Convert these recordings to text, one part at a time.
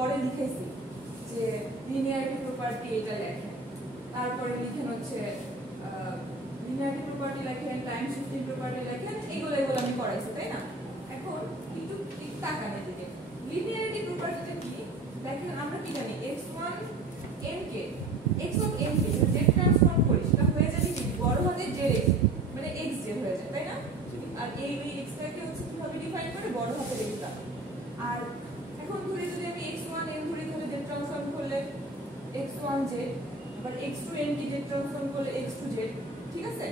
গড়ে লিখেছি যে লিনিয়ারিটি প্রপার্টি এটা লেখেন, তারপরে লিখেন হচ্ছে লিনিয়ারিটি প্রপার্টি লেখেন, টাইম শিফটিং প্রপার্টি লেখেন, এগুলো আমি করাইছি, তাই না? এখন একটু তাকান এদিকে। লিনিয়ারিটি প্রপার্টিটা কি দেখেন, আমরা কি জানি x1 n K x of n K z transform করি, সেটা হয়ে যাবে কি বড় হাতের z মানে xj হয়ে যায়, তাই না? আর এই x টাকে হচ্ছে কিভাবে ডিফাইন করে বড় হাতের x টা। আর এখন ধরে যদি আমি x1 n ধরে তাহলে z ট্রান্সফর্ম করলে x1z, আবার x2 n কে z ট্রান্সফর্ম করলে x2z, ঠিক আছে?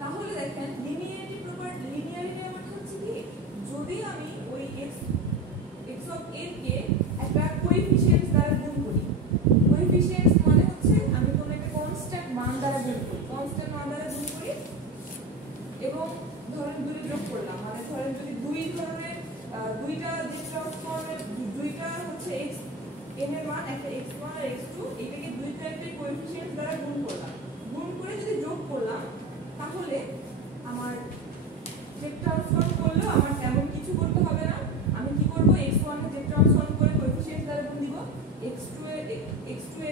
তাহলে দেখেন লিনিয়ারিটি প্রপার্টি, লিনিয়ারিটি মানে হচ্ছে কি যদি আমি ওই x of n কে একটা কোএফিশিয়েন্ট দ্বারা গুণ করি, কোএফিশিয়েন্ট মানে হচ্ছে আমি কোনো একটা কনস্ট্যান্ট মান দ্বারা গুণ করি, কনস্ট্যান্ট মান দ্বারা গুণ করি এবং ধরেন দুই যোগ করলাম, মানে ধরেন যদি দুই ধরনের দুইটা যে ট্রান্সফর্মের দুইটা হচ্ছে x n এর মান, একটা x1 আর x2, এটাকে দুইটা একটা কোএফিশিয়েন্ট দ্বারা গুণ করলাম, গুণ করে যদি যোগ করলাম তাহলে আমার যে ট্রান্সফর্ম করলো আমার তেমন কিছু করতে হবে না। আমি কি করব, x1 কে যে ট্রান্সফর্ম করে কোএফিশিয়েন্ট দ্বারা গুণ দিব, x2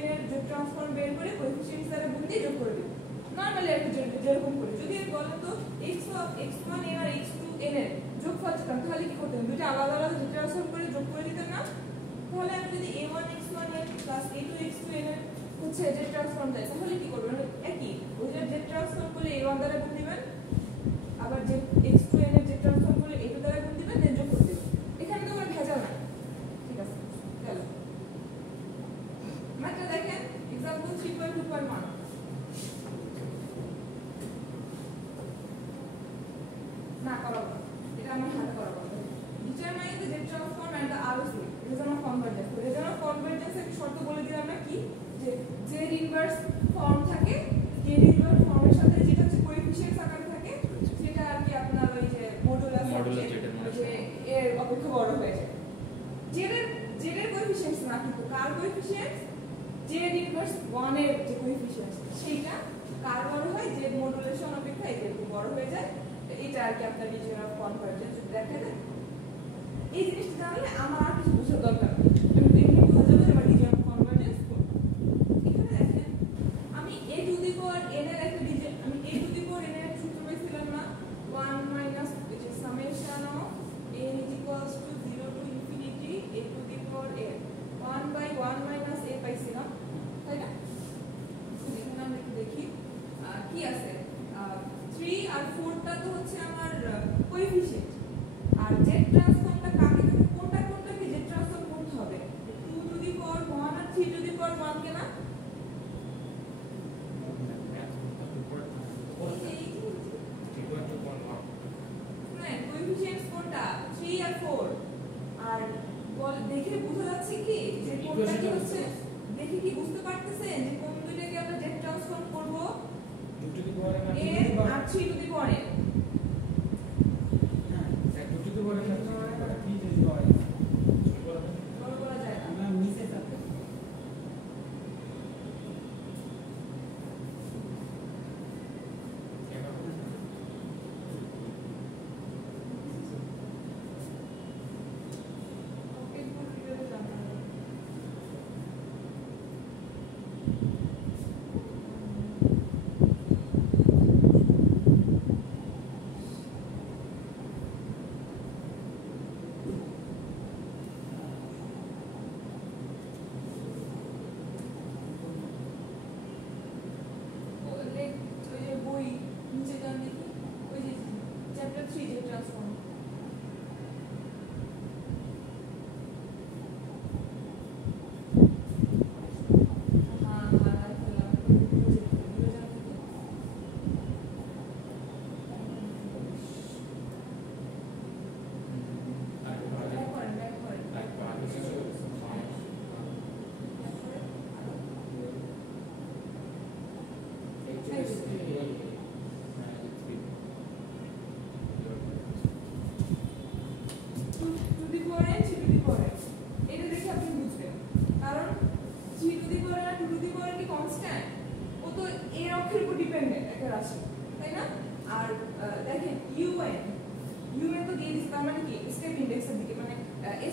n এর যে ট্রান্সফর্ম বের করে কোএফিশিয়েন্ট দ্বারা গুণ দিয়ে যোগ করে দিব, নরমালি আর কি যেরকম করি। যদি আমি বলেন তো x1 n আর x2 n এর যোগফল চাইতাম তাহলে কি করতাম, দুটো আলাদা আলাদা যে ট্রান্সফর্ম করে যোগ করে দিতাম না? তাহলে আমি যদি a1 x1 n plus a2 x2 n এর হচ্ছে যে ট্রান্সফর্ম চাই তাহলে কি করবেন, একই ওই যে ট্রান্সফর্ম করলে a1 দ্বারা গুণ দিবেন, আবার যে x2 n এর যে ট্রান্সফর্ম করলে a2 দ্বারা গুণ দিবেন, দেন যোগ করে দিবেন। এখানে তো কোনো ভেজাল নাই, ঠিক আছে? চলো ম্যাথটা দেখেন, एग्जांपल 3.2.1 না করাবো, এটা আমার হাতে করাবো। Determine the z transform and the ROC region of convergence. Region of কনভারজেন্সের শর্ত বলে দিলাম না কি, যে z ইনভার্স ফর্ম থাকে, z ইনভার্স ফর্মের সাথে যেটা হচ্ছে কোএফিশিয়েন্টস আকারে থাকে সেটা আর কি আপনার ওই যে মডুলাস যে এর অপেক্ষা বড় হয়ে যায়। z এর কোএফিশিয়েন্টস না, কিন্তু কার কোএফিশিয়েন্টস, z ইনভার্স 1 এর যে কোএফিশিয়েন্টস সেইটা কার বড় হয়, z মডুলেশন অপেক্ষা এটা একটু বড় হয়ে যায়। এটা আর কি আপনার রিজন অফ কনভারজেন্স দেখেন। এই জিনিসটা জানলে আমার আর কিছু বোঝার দরকার নেই, আমি দেখলে বোঝা যাবে আমার রিজন অফ কনভারজেন্স কোন। এখানে দেখেন আমি a to the power n এর একটা রিজন, আমি a to the power n এর সূত্র পেয়েছিলাম না, 1 minus which is summation of n is equals to 0 to infinity a to the power n 1 by 1 minus a পাইছিলাম, তাই না? এখানে আমরা একটু দেখি কি আছে, 3 আর 4 টা তো হচ্ছে আমার কোএফিশিয়েন্ট, আর z ট্রান্সফর্মটা কাকে কোনটা কোনটাকে z ট্রান্সফর্ম করতে হবে, 2 to the power 1 R 3 to the পাওয়ার 1 কে না? কোএফিশিয়েন্টস কোনটা, 3 আর 4, আর বল দেখে বোঝা যাচ্ছে কি যে কোনটা কি হচ্ছে, দেখে কি বুঝতে পারতেছেন যে কোন দুইটাকে আমরা z ট্রান্সফর্ম করব, 2 টু দি পাওয়ার n আর 3 টু দি পাওয়ার n। হ্যাঁ 2 to the power n 3 to the power n বলা যায় না, আমরা নিচে যাবে।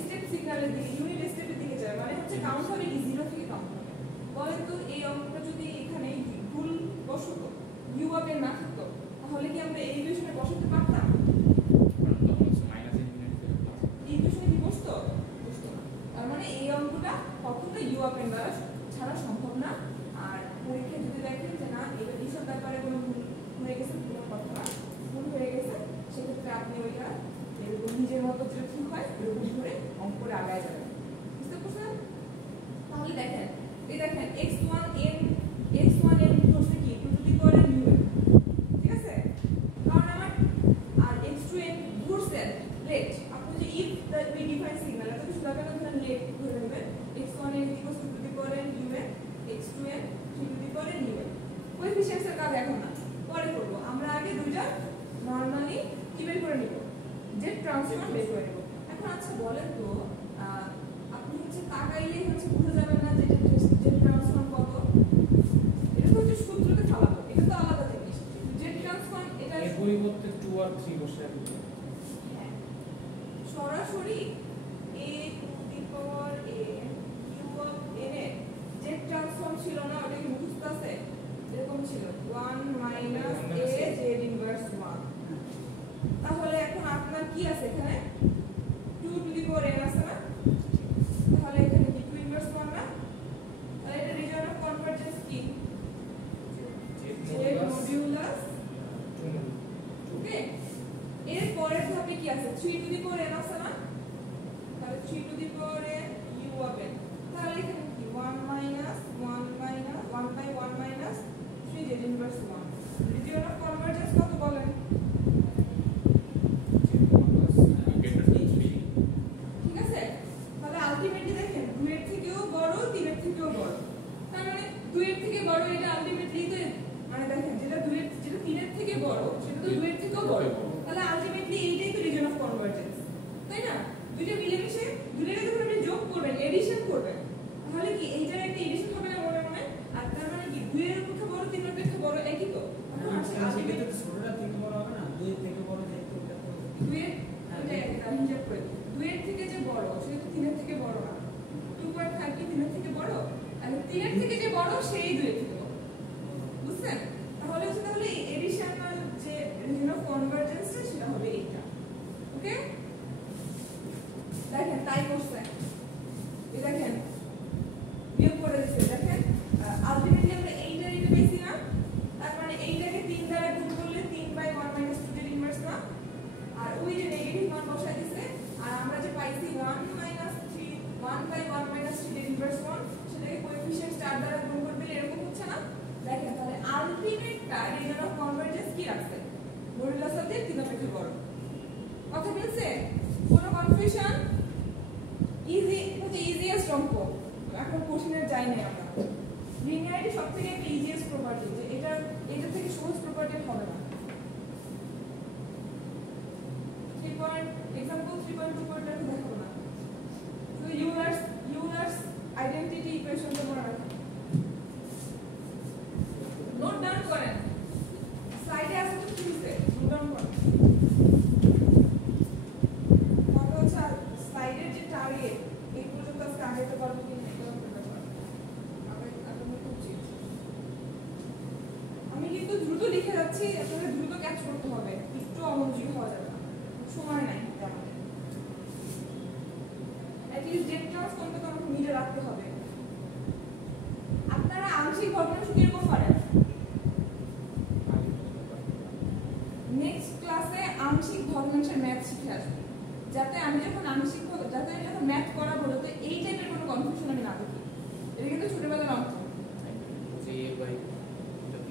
স্টেপ সিগন্যালের দিকে ইউনিট স্টেপের দিকে যায় মানে হচ্ছে কাউন্ট হবে কি 0 থেকে কাউন্ট হবে বলেন তো এই অঙ্কটা যদি এখানে ভুল বসত ইউ আপ এর না থাকতো তাহলে কি আমরা এই ইকুয়েশনে বসাতে পারতাম এই ইকুয়েশনে কি বসতো বসতো না তার মানে এই অঙ্কটা কখনো ইউ আপ এর দ্বারা ছাড়া সম্ভব না আর পরীক্ষায় যদি দেখেন যে না এইসব ব্যাপারে কোনো ভুল হয়ে গেছে কোনো কথা না ভুল হয়ে গেছে সেক্ষেত্রে আপনি ওইটা এরকম নিজের মতো যেটা ঠিক হয় এরকম করে অঙ্ক করে আগায় যাবেন বুঝতে পারছেন তাহলে দেখেন এই দেখেন x1n ধরছে কি 2 to the power n u ঠিক আছে কারণ আমার আর x2n ধরছে লেট আপনি যে if the we define signal এটা কিছু লাগে না ধরেন লেট ধরে নেবেন x1n 2 to the power n u x2n 3 to the power n u কোএফিসিয়েন্টস এর কাজ এখন না পরে করব আমরা আগে দুইটা নরমালি কি বের করে নিব যে ট্রান্সফর্ম বের করে নেব এখন আচ্ছা বলেন তো আপনি হচ্ছে তাকাইলেই হচ্ছে বুঝে যাবেন না যে যে ট্রান্সফর্ম কত এটা তো হচ্ছে সূত্রতে ফালাবো এটা তো আলাদা জিনিস যে ট্রান্সফর্ম এটা এর পরিবর্তে 2 আর 3 বসে আছে সরাসরি a to the power n u of n এর যে ট্রান্সফর্ম ছিল না ওটা কি মুখস্থ আছে এরকম ছিল 1 মাইনাস a z ইনভার্স 1 তাহলে এখন আপনার কি আছে এখানে 2 টু দি পাওয়ার n আছে না তাহলে এখানে কি 2 ইনভার্স 1 না তাহলে এটা রিজন অফ কনভারজেন্স কি z মডিউলাস ওকে এর পরের ধাপে কি আছে 3 টু দি পাওয়ার n আছে না তাহলে 3 to the power n u of n তাহলে এখানে কি 1 minus 1 minus 1 by 1 minus 3 z inverse 1 region of convergence কত বলেন ঠিক আছে তাহলে আলটিমেটলি দেখেন 2 এর থেকেও বড় 3 এর থেকেও বড় তার মানে 2 এর থেকে বড় এটা আলটিমেটলি তো মানে দেখেন যেটা 2 এর যেটা 3 এর থেকে বড় সেটা তো 2 এর থেকেও বড় তাহলে আলটিমেটলি এইটাই তো রিজন অফ কনভারজেন্স তাই না দুইটা মিলেমিশে দুইটাকে যখন আপনি যোগ করবেন এডিশন করবেন তাহলে কি এই জায়গায় একটা এডিশন হবে না মনে মনে আর তার মানে কি 2 এর অপেক্ষা বড় 3 এর অপেক্ষা বড় একই তো এখন আসলে আলটিমেটলি ছোটটা থেকে বড় হবে না 2 এর থেকে বড় যে এটা করবে 2 এর এটা হিসাব করে 2 এর থেকে যে বড় সেটা তো 3 এর থেকে বড় না 2.5 কি 3 এর থেকে বড় আর 3 এর থেকে যে বড় সেই 2 এর থেকে বড় বুঝছেন তাহলে এডিশনাল যে রিজন অফ কনভারজেন্সটা সেটা হবে এইটা ওকে দেখেন তাই করছে এই দেখেন বিয়োগ করে দিয়েছে দেখেন আলটিমেটলি আমরা এইটা এটা পেয়েছি না তার মানে এইটাকে 3 দ্বারা গুণ করলে 3 বাই 1 মাইনাস 2 এর ইনভার্স না আর ওই যে নেগেটিভ মান বসাই দিয়েছে আর আমরা যে পাইছি 1 মাইনাস 3 1 বাই 1 মাইনাস 3 এর ইনভার্স 1 সেটাকে কোএফিশিয়েন্ট 4 দ্বারা গুণ করলে এরকম হচ্ছে না দেখেন তাহলে আলটিমেটটা রিজন অফ কনভারজেন্স কি রাখছে মডুলাস অফ 3 অপেক্ষা বড় কথা বলছে কোনো কনফিউশন ইজি হচ্ছে ইজিয়েস্ট অঙ্ক এখন কোশ্চেনের যাই নাই আমরা লিনিয়ারিটি সবথেকে একটা ইজিয়েস্ট প্রপার্টি যে এটা থেকে সহজ প্রপার্টি হবে না 3 পয়েন্ট एग्जांपल 3.2 পয়েন্ট আমি দেখাবো না তো ইউলার্স আইডেন্টিটি ইকুয়েশন টা মনে রাখুন নোট ডাউন করেন স্লাইডে আছে তো কি হইছে নোট ডাউন করেন কত হচ্ছে স্লাইডের যে টার্গেট এই পর্যন্ত আজকে আগাইতে পারবো কি না এটা একটা ব্যাপার আগামী তো উচিত আমি কিন্তু দ্রুত লিখে যাচ্ছি আপনাদের দ্রুত ক্যাচ করতে হবে একটু অমনোযোগী হওয়া যাবে না সময় নাই আমাদের অ্যাটলিস্ট ডেট ট্রান্সফর্মটা তো আমাকে মিলে রাখতে হবে আপনারা আংশিক ভগ্নাংশ কিরকম পারেন নেক্সট ক্লাসে আংশিক ভগ্নাংশের ম্যাথ শিখে আসবো যাতে আমি যখন ম্যাথ করাবো তো এই টাইপের কোনো কনফিউশন আমি না দেখি এটা কিন্তু ছোটবেলার অঙ্ক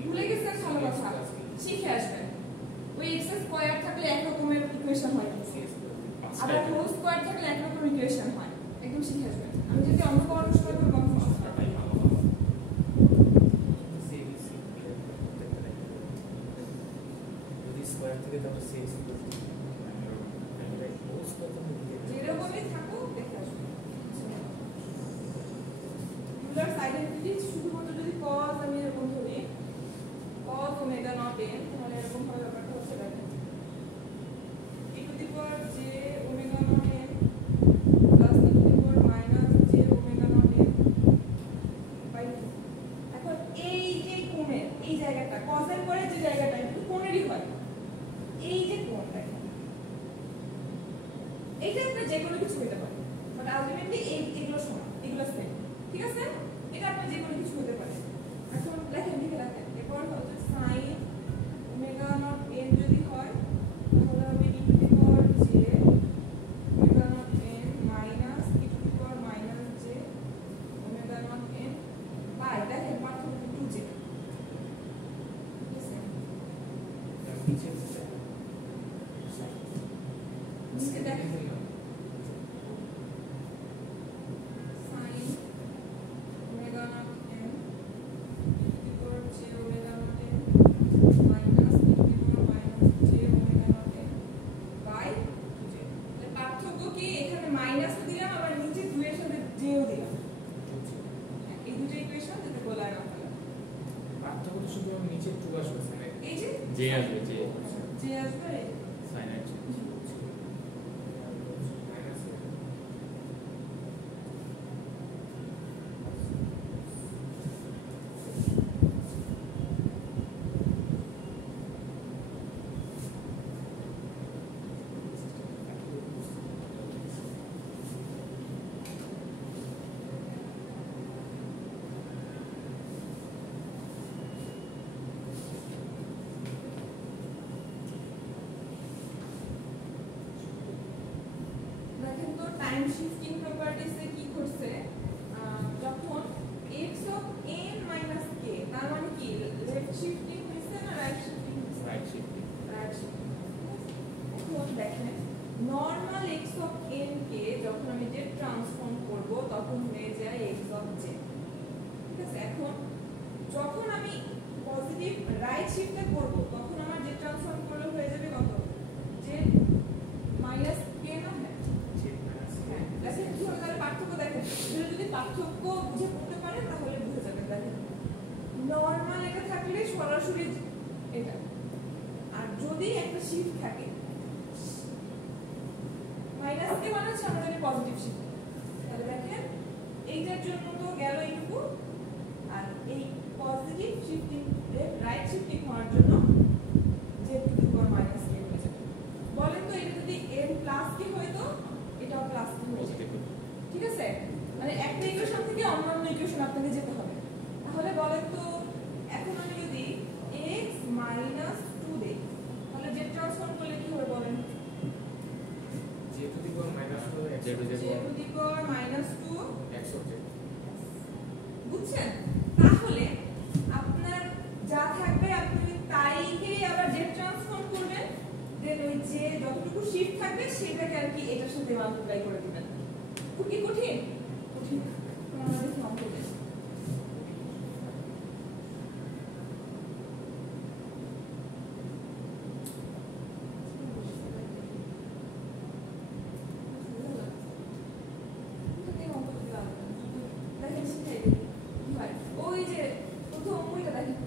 ভুলে গেছেন ভালো কথা শিখে আসবেন ওই এক্স স্কয়ার থাকলে এক রকমের ইকুয়েশন হয় আবার হোল স্কয়ার থাকলে এক রকমের ইকুয়েশন হয় একদম শিখে আসবেন আমি যদি অঙ্ক করানোর সময় কোনো কনফিউশন যেরকমই থাকুক দেখে আসবেন ইউলার্স আইডেন্টিটি শুধুমাত্র যদি cos আমি এরকম ধরি cos ওমেগা নট n তাহলে এরকম ভাবে ব্যাপারটা হচ্ছে দেখেন e two the power j omega not n যে আসবে যে আসবে সাইন আছে দেখেন তো টাইম শিফটিং প্রপার্টিসে কি করছে যখন x of n minus k তার মানে কি লেফট শিফটিং হইছে না রাইট শিফটিং হইছে রাইট শিফটিং রাইট শিফটিং এখন দেখেন নরমাল x অফ n কে যখন আমি যে ট্রান্সফর্ম করব তখন হয়ে যায় x অফ j ঠিক আছে এখন যখন আমি পজিটিভ রাইট শিফটে করব তখন আমার যে ট্রান্সফর্ম করলে হয়ে যাবে কত j মাইনাস k না দেখেন কি হলো তাহলে পার্থক্য দেখেন যদি পার্থক্য বুঝে পড়তে পারেন তাহলে বুঝে যাবেন দেখেন নরমাল এটা থাকলে সরাসরি এটা আর যদি একটা শিফট থাকে মাইনাস কে মানে হচ্ছে আমরা যদি পজিটিভ শিফট তাহলে দেখেন এইটার জন্য তো গেল এইটুকু আর এই পজিটিভ শিফটিং রাইট শিফটিং হওয়ার জন্য যে টু দি পাওয়ার মাইনাস কে হয়ে যাবে বলেন তো এটা যদি n প্লাস কে হইতো এটাও প্লাস কে হয়ে যাবে ঠিক আছে মানে একটা ইকুয়েশন থেকে অন্যান্য ইকুয়েশন আপনাকে যেতে হবে তাহলে বলেন তো এখন আমি যদি x 2 দেই তাহলে যে ট্রান্সফর্ম করলে কি হবে বলেন j to the power -2 j to the power -2 x of j বুঝছেন তাহলে আপনার যা থাকবে আপনি তাইকে আবার যে ট্রান্সফর্ম করবেন দেন ওই যে যতটুকু শিফট থাকবে সেটাকে আর কি এটার সাথে মাল্টিপ্লাই করে দিবেন খুব কি কঠিন কঠিন আমরা দেখি অঙ্ক বেশ ওই যে প্রথম ওইটা দেখেন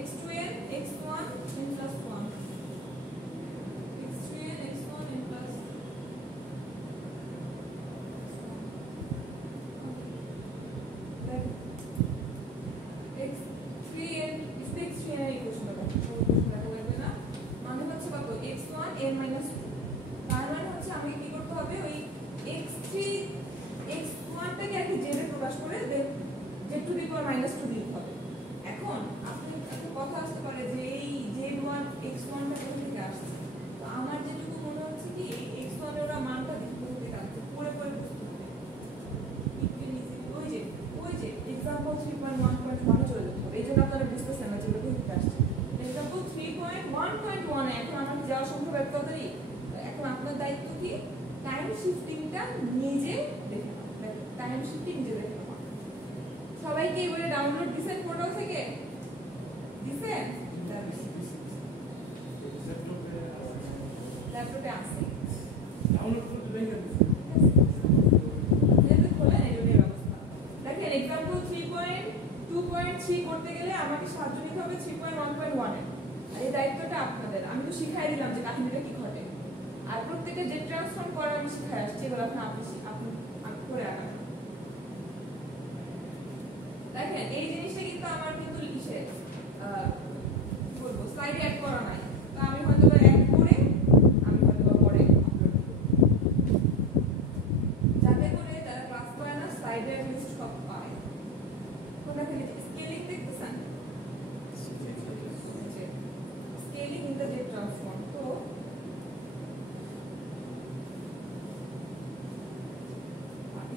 x2n x1 n plus 1 x2n x1 n plus x3n is the x3n equation না মানে হচ্ছে কত x1 n minus 2 তার মানে হচ্ছে আমাকে কি করতে হবে ওই x3 x1 টাকে আগে z এ প্রকাশ করে দেন z টু দি পাওয়ার -2 লিখতে হবে এখন আপনি একটা কথা আসতে পারে যে এই z1 x1 টা কোথা থেকে আসছে তো আমার যেটুকু মনে হচ্ছে কি এই x1 এর ওরা মানটা দেখতে থেকে আসছে পরে পরে বুঝতে হবে ওই যে एग्जांपल 3.1.1 চলে যেতে হবে এইজন্য আপনারা বুঝতেছেন না যে এটা কোথা থেকে আসছে एग्जांपल 3.1.1 এখন আমাকে যাওয়া সম্ভব এত তাড়াতাড়ি এখন আপনার দায়িত্ব কি টাইম শিফটিংটা নিজে দেখে দেখেন টাইম শিফটিং নিজে দেখে সবাইকে এই বলে ডাউনলোড দিবেন পোর্টাল থেকে দিবেন ল্যাপটপে আছে ডাউনলোড করতে দেই না যেটা খোলেন এই জন্য ব্যবস্থা দেখেন एग्जांपल 3.2.3 করতে গেলে আমাকে সাহায্য নিতে হবে 3.1.1 এর আর এই দায়িত্বটা আপনাদের আমি তো শিখাই দিলাম যে কাহিনীটা কি ঘটে আর প্রত্যেকটা যে ট্রান্সফর্ম করা আমি শিখাই আসছি এগুলো আপনি করে আগান দেখেন এই জিনিসটা কিন্তু আমার কিন্তু লিখে বলবো স্লাইডে অ্যাড করা নাই তো আমি হয়তো অ্যাড করে আমি হয়তো পরে যাতে করে যারা ক্লাস করে না স্লাইডে লিস্ট সব পায় কোনটা খালি স্কেলিং দেখতেছেন scaling in the date transform তো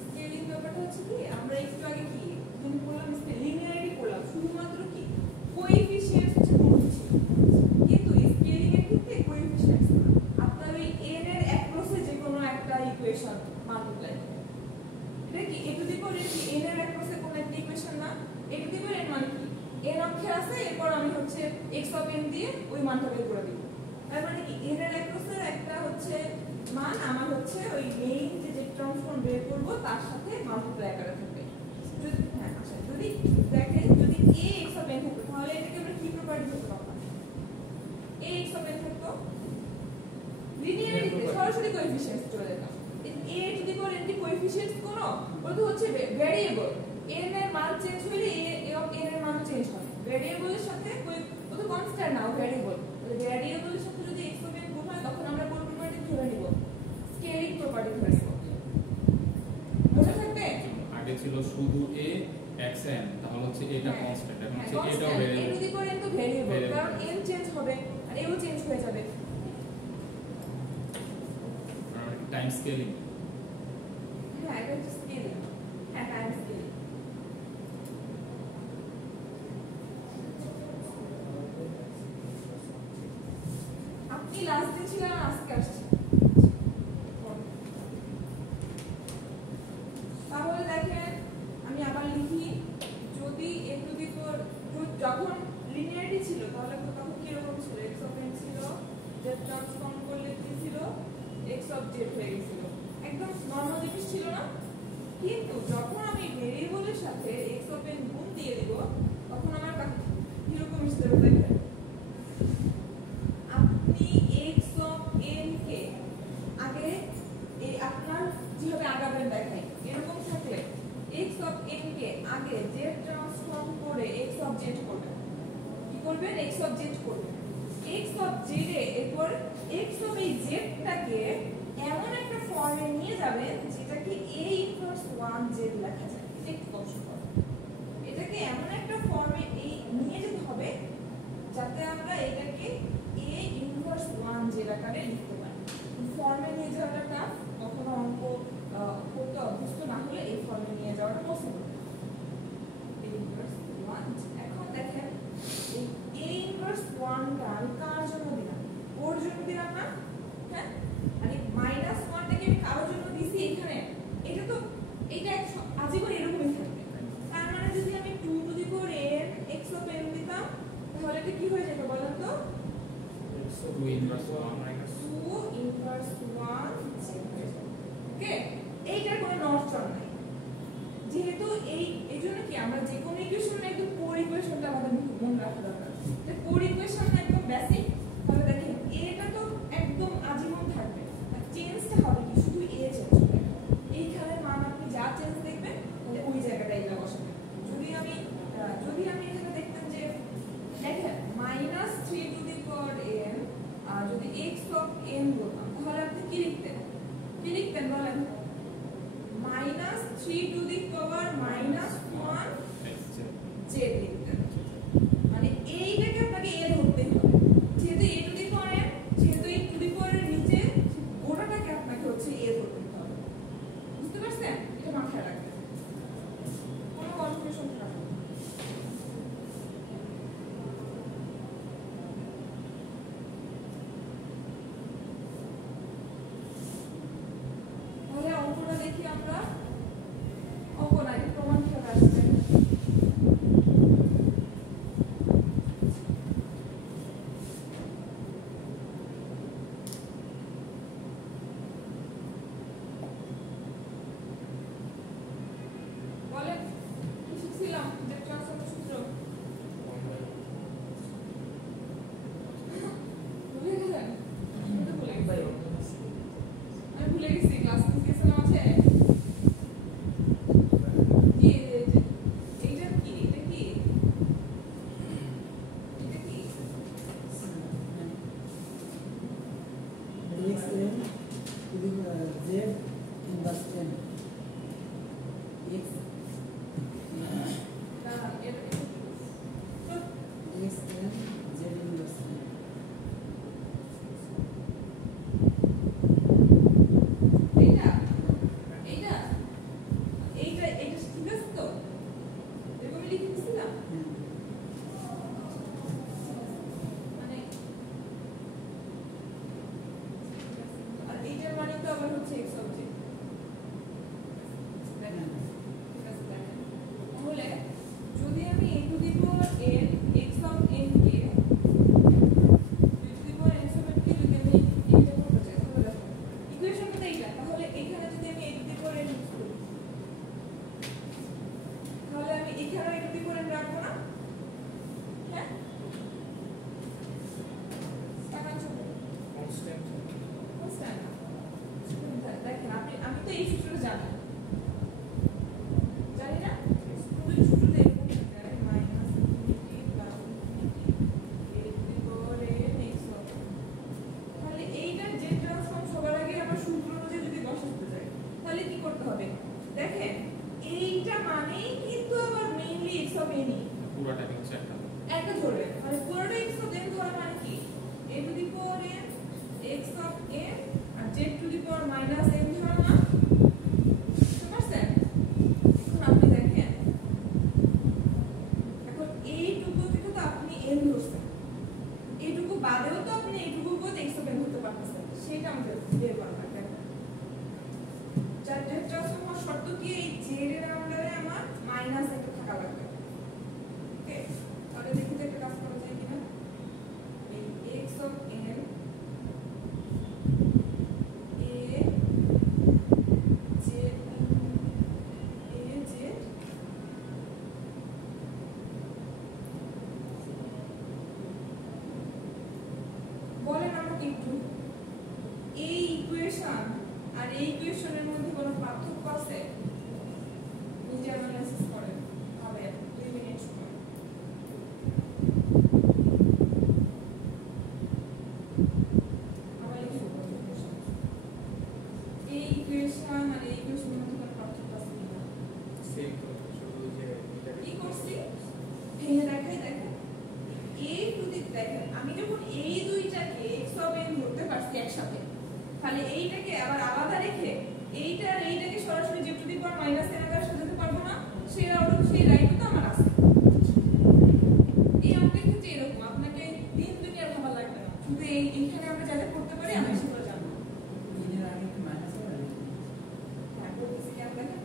স্কেলিং ব্যাপারটা হচ্ছে কি আমরা একটু আগে কি তুমি বললাম লিনিয়ারিটি করলাম শুধুমাত্র কি কোএফিশিয়েন্টস হচ্ছে গুণছি কিন্তু স্কেলিং এর ক্ষেত্রে কোএফিশিয়েন্টস না আপনার ওই n এর অ্যাক্রসে যে কোনো একটা ইকুয়েশন মাল্টিপ্লাই এটা কি a টু দি পাওয়ার কি n এর অ্যাক্রসে কোন একটা ইকুয়েশন না a to the power n মানে কি n অক্ষে আছে এরপর আমি হচ্ছে x অফ n দিয়ে ওই মানটা বের করে দিব তার মানে কি n এর অ্যাক্রসে একটা হচ্ছে মান আমার হচ্ছে ওই মেইন যে ট্রান্সফর্ম বের করব তার সাথে মাল্টিপ্লাই আকারে থাকবে যদি হ্যাঁ আচ্ছা যদি দেখেন যদি a x অফ n থাকতো তাহলে এটাকে আমরা কি প্রপার্টি ধরতে পারতাম? a x অফ n থাকতো লিনিয়ারিটিতে সরাসরি কোএফিসিয়েন্টস চলে যেতাম। a to the power n টি কোএফিসিয়েন্টস কোন ওটা হচ্ছে ভেরিয়েবল, n এর মান চেঞ্জ হলে a অফ n এর মান চেঞ্জ হয়। ভেরিয়েবলের সাথে ও তো কনস্ট্যান্ট না, ভেরিয়েবল। ভেরিয়েবলের সাথে যদি x অফ n গুণ হয় তখন আমরা কোন প্রপার্টি ধরে নিব? স্কেলিং প্রপার্টি ধরে নিব। বুঝা থাকবে? আগে ছিল শুধু a xn, তাহলে হচ্ছে এটা কনস্ট্যান্ট, এখন হচ্ছে এটাও variable. a to the power n তো ভেরিয়েবল, কারণ n চেঞ্জ হবে আর a ও চেঞ্জ হয়ে যাবে। Time scaling. হ্যাঁ, এটা হচ্ছে স্কেলিং। হ্যাঁ, টাইম স্কেলিং। আপনি লাস্ট দিন ছিলেন আজকে আসছেন। তাহলে দেখেন আমি আবার লিখি, যদি a টু দি পাওয়ার যখন লিনিয়ারিটি ছিল তাহলে তখন কি রকম ছিল? x অফ n ছিল, z ট্রান্সফর্ম করলে কি ছিল? x অফ z হয়ে গেছিল। একদম নরমাল জিনিস ছিল না? কিন্তু যখন আমি ভেরিয়েবলের সাথে x অফ n গুণ দিয়ে দিব তখন আমার কি রকম হিসেবে দেখেন, আপনি x অফ n কে আগে এই আপনার যেভাবে আগাবেন দেখাই এরকম থাকলে x অফ n কে আগে z ট্রান্সফর্ম করে x অফ z করবেন। কি করবেন? x অফ z করবেন। x অফ z এরপর x অফ এই z টাকে এমন একটা ফর্মে নিয়ে যাবেন যেটাকে a ইনভার্স 1 z লেখা যায়। এটা একটু কষ্ট করে, এটাকে এমন একটা ফর্মে নিয়ে যেতে হবে যাতে আমরা এটাকে a ইনভার্স 1 z আকারে লিখতে পারি। ফর্মে নিয়ে যাওয়াটা টাফ, কখনো অঙ্ক করতে অভ্যস্ত না হলে এই ফর্মে নিয়ে যাওয়াটা পসিবল। a inverse 1। এখন দেখেন এই a ইনভার্স 1 টা আমি কার জন্য দিলাম? ওর জন্য দিলাম না? হ্যাঁ, মানে -1 টাকে আমি কার জন্য দিছি এখানে? এটা তো এটা আজীবন এরকমই থাকবে। তার মানে যদি আমি 2 to the power n x of n দিতাম তাহলে এটা কি হয়ে যেত বলেন তো? 2 ইনভার্স 1 মাইনাস 2 ইনভার্স 1 ওকে। এইটার কোনো নরচর নাই, যেহেতু এইজন্য কি আমরা যে কোনো ইকুয়েশন একদম কোর ইকুয়েশনটা আমাদের মনে রাখা দরকার। যে কোর ইকুয়েশন একদম বেসিক, তাহলে দেখেন এটা তো একদম আজীবন থাকবে, আর চেঞ্জটা হবে কি? শুধু a চেঞ্জ হবে। এইখানে মান আপনি যা চেঞ্জ দেখবেন তাহলে ওই জায়গাটা এটা বসাবেন। যদি আমি এখানে দেখতাম যে দেখেন -3 টু দি পাওয়ার n আর যদি x অফ n বলতাম তাহলে আপনি কি লিখতেন? কি লিখতেন বলেন? -3 টু দি পাওয়ার -1 z লিখতেন। মানে এইটাকে আপনাকে a ধরতেই হবে, যেহেতু a to the power n, যেহেতু এই টু দি পাওয়ার এর নিচে গোটাটাকে আপনাকে হচ্ছে a ধরতে হবে। বুঝতে পারছেন? এটা মাথায় রাখবেন, কোনো কনফিউশন থাকবে না। তাহলে অঙ্কটা দেখি আমরা। পুরোটাকে হচ্ছে একটা ধরবে মানে পুরোটা x অফ n ধরা মানে কি a to the power n x of n আর z to the power minus n ধরা না বুঝতে পারছেন এখন আপনি দেখেন এখন এইটুকু থেকে তো আপনি n ধরছেন এইটুকু বাদেও তো আপনি এইটুকু করে x অফ n ধরতে পারতেছেন সেটা আমাদের বের করা লাগবে যার z ট্রান্সফর্ম হওয়ার শর্ত কি এই z এর আন্ডারে আমার মাইনাস একটা থাকা লাগবে ওকে তাহলে দেখি তো একটা কাজ করা যায় কিনা এই x of n a z বলেন আমাকে একটু এই ইকুয়েশন আর এই ইকুয়েশনের মধ্যে কোনো পার্থক্য আছে নিজে অ্যানালাইসিস করেন হবে 2 মিনিট সময় আবার শুরু করব এই ইকুয়েশন আর এই ইকুয়েশনের মধ্যে কোনো পার্থক্য আছে কিনা সেম তো শুধু যে এটা কি করছি ভেঙে দেখাই দেখেন a টু দি দেখেন আমি যখন এই দুইটাকে x অফ n ধরতে পারছি একসাথে তাহলে এইটাকে আবার আলাদা রেখে এইটা আর এইটাকে সরাসরি z to the power minus n আকারে সাজাতে পারবো না সেই রাইট তো আমার আছে এই অঙ্কের ক্ষেত্রে এরকম আপনাকে দিন দুনিয়ার ভাবা লাগবে না শুধু এইখানে আমরা যা যা করতে পারি আমরা সেগুলো জানবো এর আগে কি মাইনাস হবে হ্যাঁ বলতেছি কেন দেখেন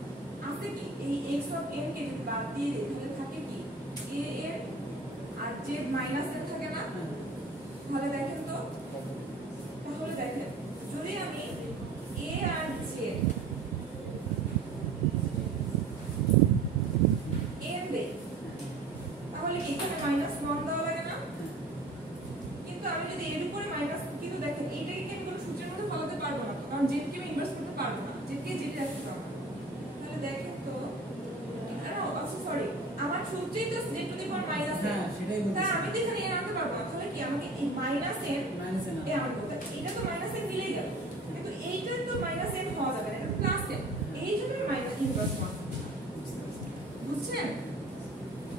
আছে কি এই x অফ n কে যদি বাদ দিয়ে দিই তাহলে থাকে কি a এর আর z মাইনাস n থাকে না তাহলে দেখেন তো তাহলে দেখেন যদি আমি a আর z n দেই তাহলে এখানে মাইনাস 1 দেওয়া লাগে না কিন্তু আমি যদি এর উপরে মাইনাস কিন্তু দেখেন এইটাকে কি আমি কোনো সূত্রের মধ্যে ফলাতে পারবো না কারণ z কে আমি ইনভার্স করতে পারবো না z কে z এ রাখতে পারবো না তাহলে দেখেন তো আচ্ছা সরি আমার সূত্রেই তো z to the power minus n হ্যাঁ সেটাই বলছি তাই আমি তো এখানে n আনতে পারবো না তাহলে কি আমাকে এই মাইনাস n -n এ আনতে হবে এটা তো মাইনাস n মিলেই গেল কিন্তু এইটা তো মাইনাস n হওয়া যাবে না এটা প্লাস n এই জন্য মাইনাস ইনভার্স মান বুঝছেন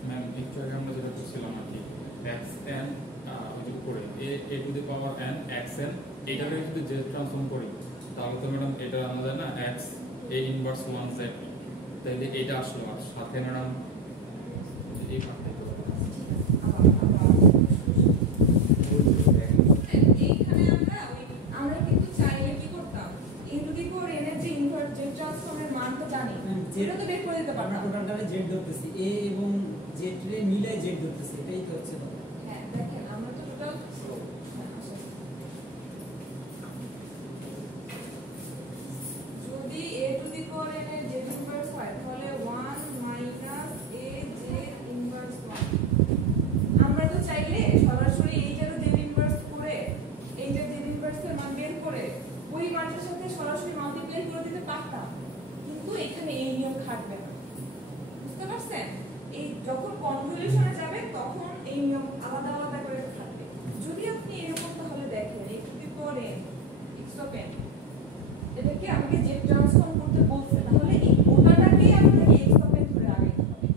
ম্যাম একটু আগে আমরা যেটা করছিলাম আর কি xn ওই উপরে a to the power n xn এটাকে যদি z ট্রান্সফর্ম করি তাহলে তো ম্যাডাম এটা আমাদের না x a ইনভার্স 1z তাইলে এটা আসলো আর সাথে ম্যাডাম এই পার্টটা এইখানে আমরা কিন্তু চাইলে কি করতাম a to the power n এর যে ইনভার্স z ট্রান্সফর্মের মান তো জানি যেটা তো বের করে দিতে আমরা পারতাম টোটালটারে z ধরতেছি a এবং z রে মিলে z ধরতেছি এটাই তো হচ্ছে কথা হ্যাঁ দেখেন আমরা তো টোটাল যদি a to the power n এর z ইনভার্স হয় তাহলে 1 মাইনাস a z ইনভার্স 1 আমরা তো চাইলে সরাসরি এইটার z ইনভার্স করে এইটার z ইনভার্সের মান বের করে ওই মানটার সাথে সরাসরি মাল্টিপ্লাই করে দিতে পারতাম কিন্তু এখানে এই নিয়ম খাটবে না বুঝতে পারছেন এই যখন কনভলিউশনে যাবে তখন এই নিয়ম আলাদা আলাদা করে খাটবে যদি আপনি এরকম তাহলে দেখেন a to the power n x of n এটাকে আমাকে z ট্রান্সফর্ম করতে বলছে তাহলে এই গোটাটাকেই আপনাকে x অফ n ধরে আগাইতে হবে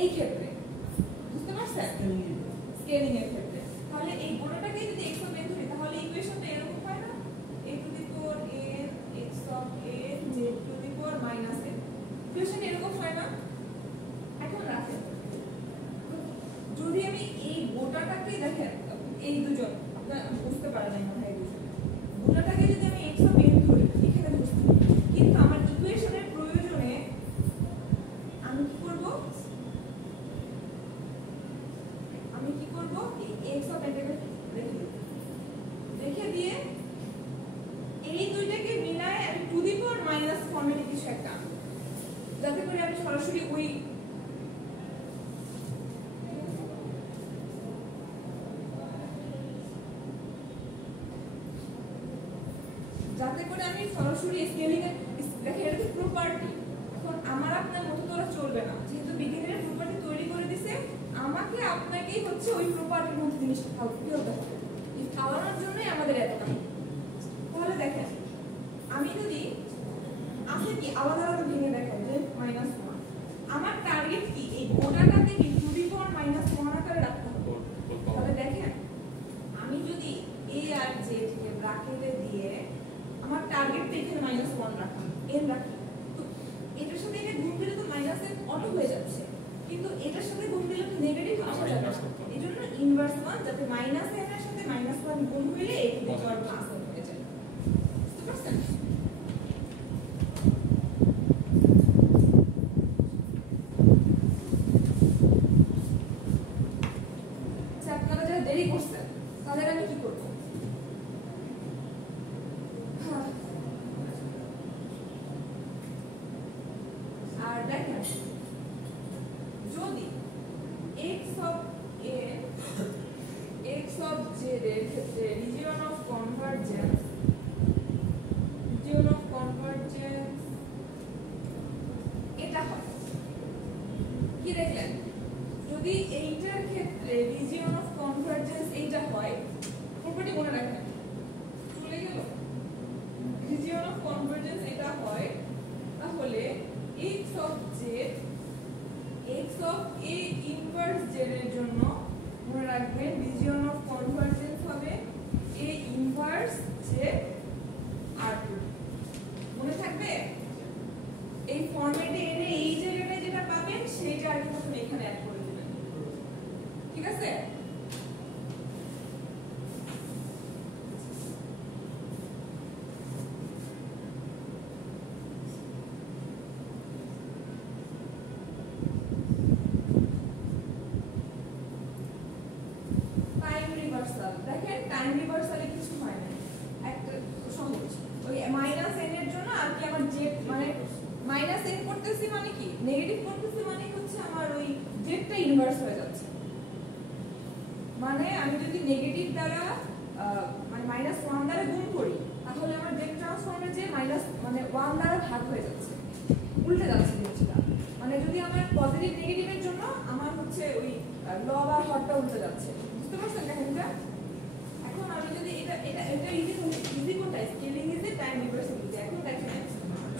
এই ক্ষেত্রে বুঝতে পারছেন স্কেলিং এর ক্ষেত্রে তাহলে এই গোটাটাকেই যদি x অফ n ধরি তাহলে ইকুয়েশনটা এরকম হয় না a to the power n x of n z to the power minus n equation এরকম হয় না এখন রাখেন যদি আমি এই গোটাটাকে দেখেন এই দুজন বুঝতে পারেন না মনে হয় দুজন গোটাটাকে যদি আমি x অফ n ধরি এখানে বুঝতে কিন্তু আমার ইকুয়েশনের প্রয়োজনে আমি কি করব এই x অফ n টাকে রেখে দিয়ে এই দুইটাকে মিলায় আমি টু দি পাওয়ার মাইনাস ফর্মেটে কিছু একটা যাতে করে আমি সরাসরি ওই যাতে করে আমি সরাসরি স্কেলিং এর দেখে এটা তো প্রপার্টি এখন আমার আপনার মতো তো চলবে না যেহেতু বিজ্ঞানের প্রপার্টি তৈরি করে দিয়েছে আমাকে আপনাকেই হচ্ছে ওই প্রপার্টির মধ্যে জিনিসটা ফেলতে হবে এই ফালানোর জন্যই আমাদের এত কাজ তাহলে দেখেন আমি যদি আছে কি আলাদা আলাদা ভেঙে দেখাই যে -1 আমার টার্গেট কি এই গোটাটাকে কি টু দি পাওয়ার -1 যাতে মাইনাস n এর সাথে -1 গুণ হইলে a to the power plus n হয়ে যায়। বুঝতে পারছেন? আচ্ছা, আপনারা যারা দেরি করছেন তাদের আমি কি করব? আর দেখেন যদি x of a x of z এর ক্ষেত্রে রিজিয়ন অফ কনভারজেন্স এটা হয় কি দেখলেন, যদি এইটার ক্ষেত্রে রিজিয়ন অফ কনভারজেন্স এইটা হয়, প্রপার্টি মনে রাখবেন, চলে গেল, রিজিয়ন অফ কনভারজেন্স এটা হয়, তাহলে x of z x of a inverse z এর জন্য মনে রাখবেন রিজিয়ন অফ কনভারজেন্স হবে a ইনভার্স z r2। মনে থাকবে? এই ফরম্যাটে এনে এই জায়গাটায় যেটা পাবেন সেইটা আর কি তখন এখানে অ্যাড করে দিবেন। ঠিক আছে? টাইম রিভার্সাল, দেখেন টাইম রিভার্সালে কিছু হয় না, একটা সহজ ওই -n এর জন্য আর কি আমার z মানে -n করতেছি মানে কি নেগেটিভ করতেছি মানে হচ্ছে আমার ওই জেডটা ইনভার্স হয়ে যাচ্ছে, মানে আমি যদি নেগেটিভ দ্বারা মানে -1 দ্বারা গুণ করি তাহলে আমার জেড ট্রান্সফর্মের যে মানে 1 দ্বারা ভাগ হয়ে যাচ্ছে, উল্টে যাচ্ছে জিনিসটা। মানে যদি আমার পজিটিভ নেগেটিভের জন্য আমার হচ্ছে ওই লব আর হরটা উল্টে যাচ্ছে। বুঝতে পারছেন কাহিনীটা? এখন আমি যদি এটা ইজি কোনটা, scaling easy, time reversal easy. এখন দেখেন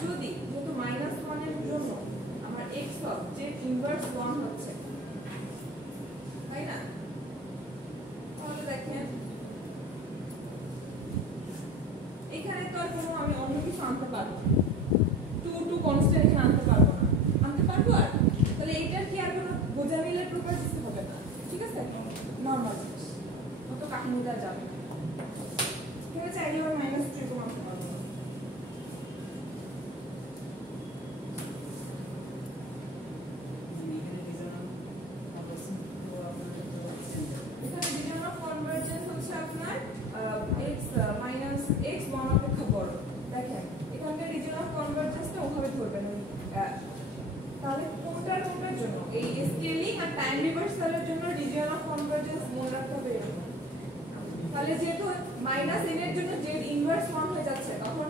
যদি যেহেতু -1 এর জন্য আমার x অফ যে ইনভার্স 1 হচ্ছে, তাই না? তাহলে দেখেন এখানে তো আর কোনো আমি অন্য কিছু আনতে পারবো না, 2 কনস্ট্যান্ট এখানে আনতে পারবো না, আনতে পারবো আর তাহলে এইটার কি আর কোনো বোঝা মিলে প্রপার্টিস হবে না। ঠিক আছে? নরমাল জিনিস কত কাহিনীটা যাবে ঠিক আছে, চাইলে আবার -3 কম আনতে পারবো না। এখানে রিজিয়ন অফ কনভারজেন্স হচ্ছে আপনার x-1 অপেক্ষা বড়। দেখেন এখানকার রিজিয়ন অফ কনভারজেন্সটা ওভাবে ধরবেন, তাহলে কোনটার জন্য এই স্কেলিং আর টাইম রিভার্সালের জন্য রিজিয়ন অফ কনভারজেন্স মনে রাখতে হবে এরকম। তাহলে যেহেতু -n এর জন্য z ইনভার্স 1 হয়ে যাচ্ছে, তখন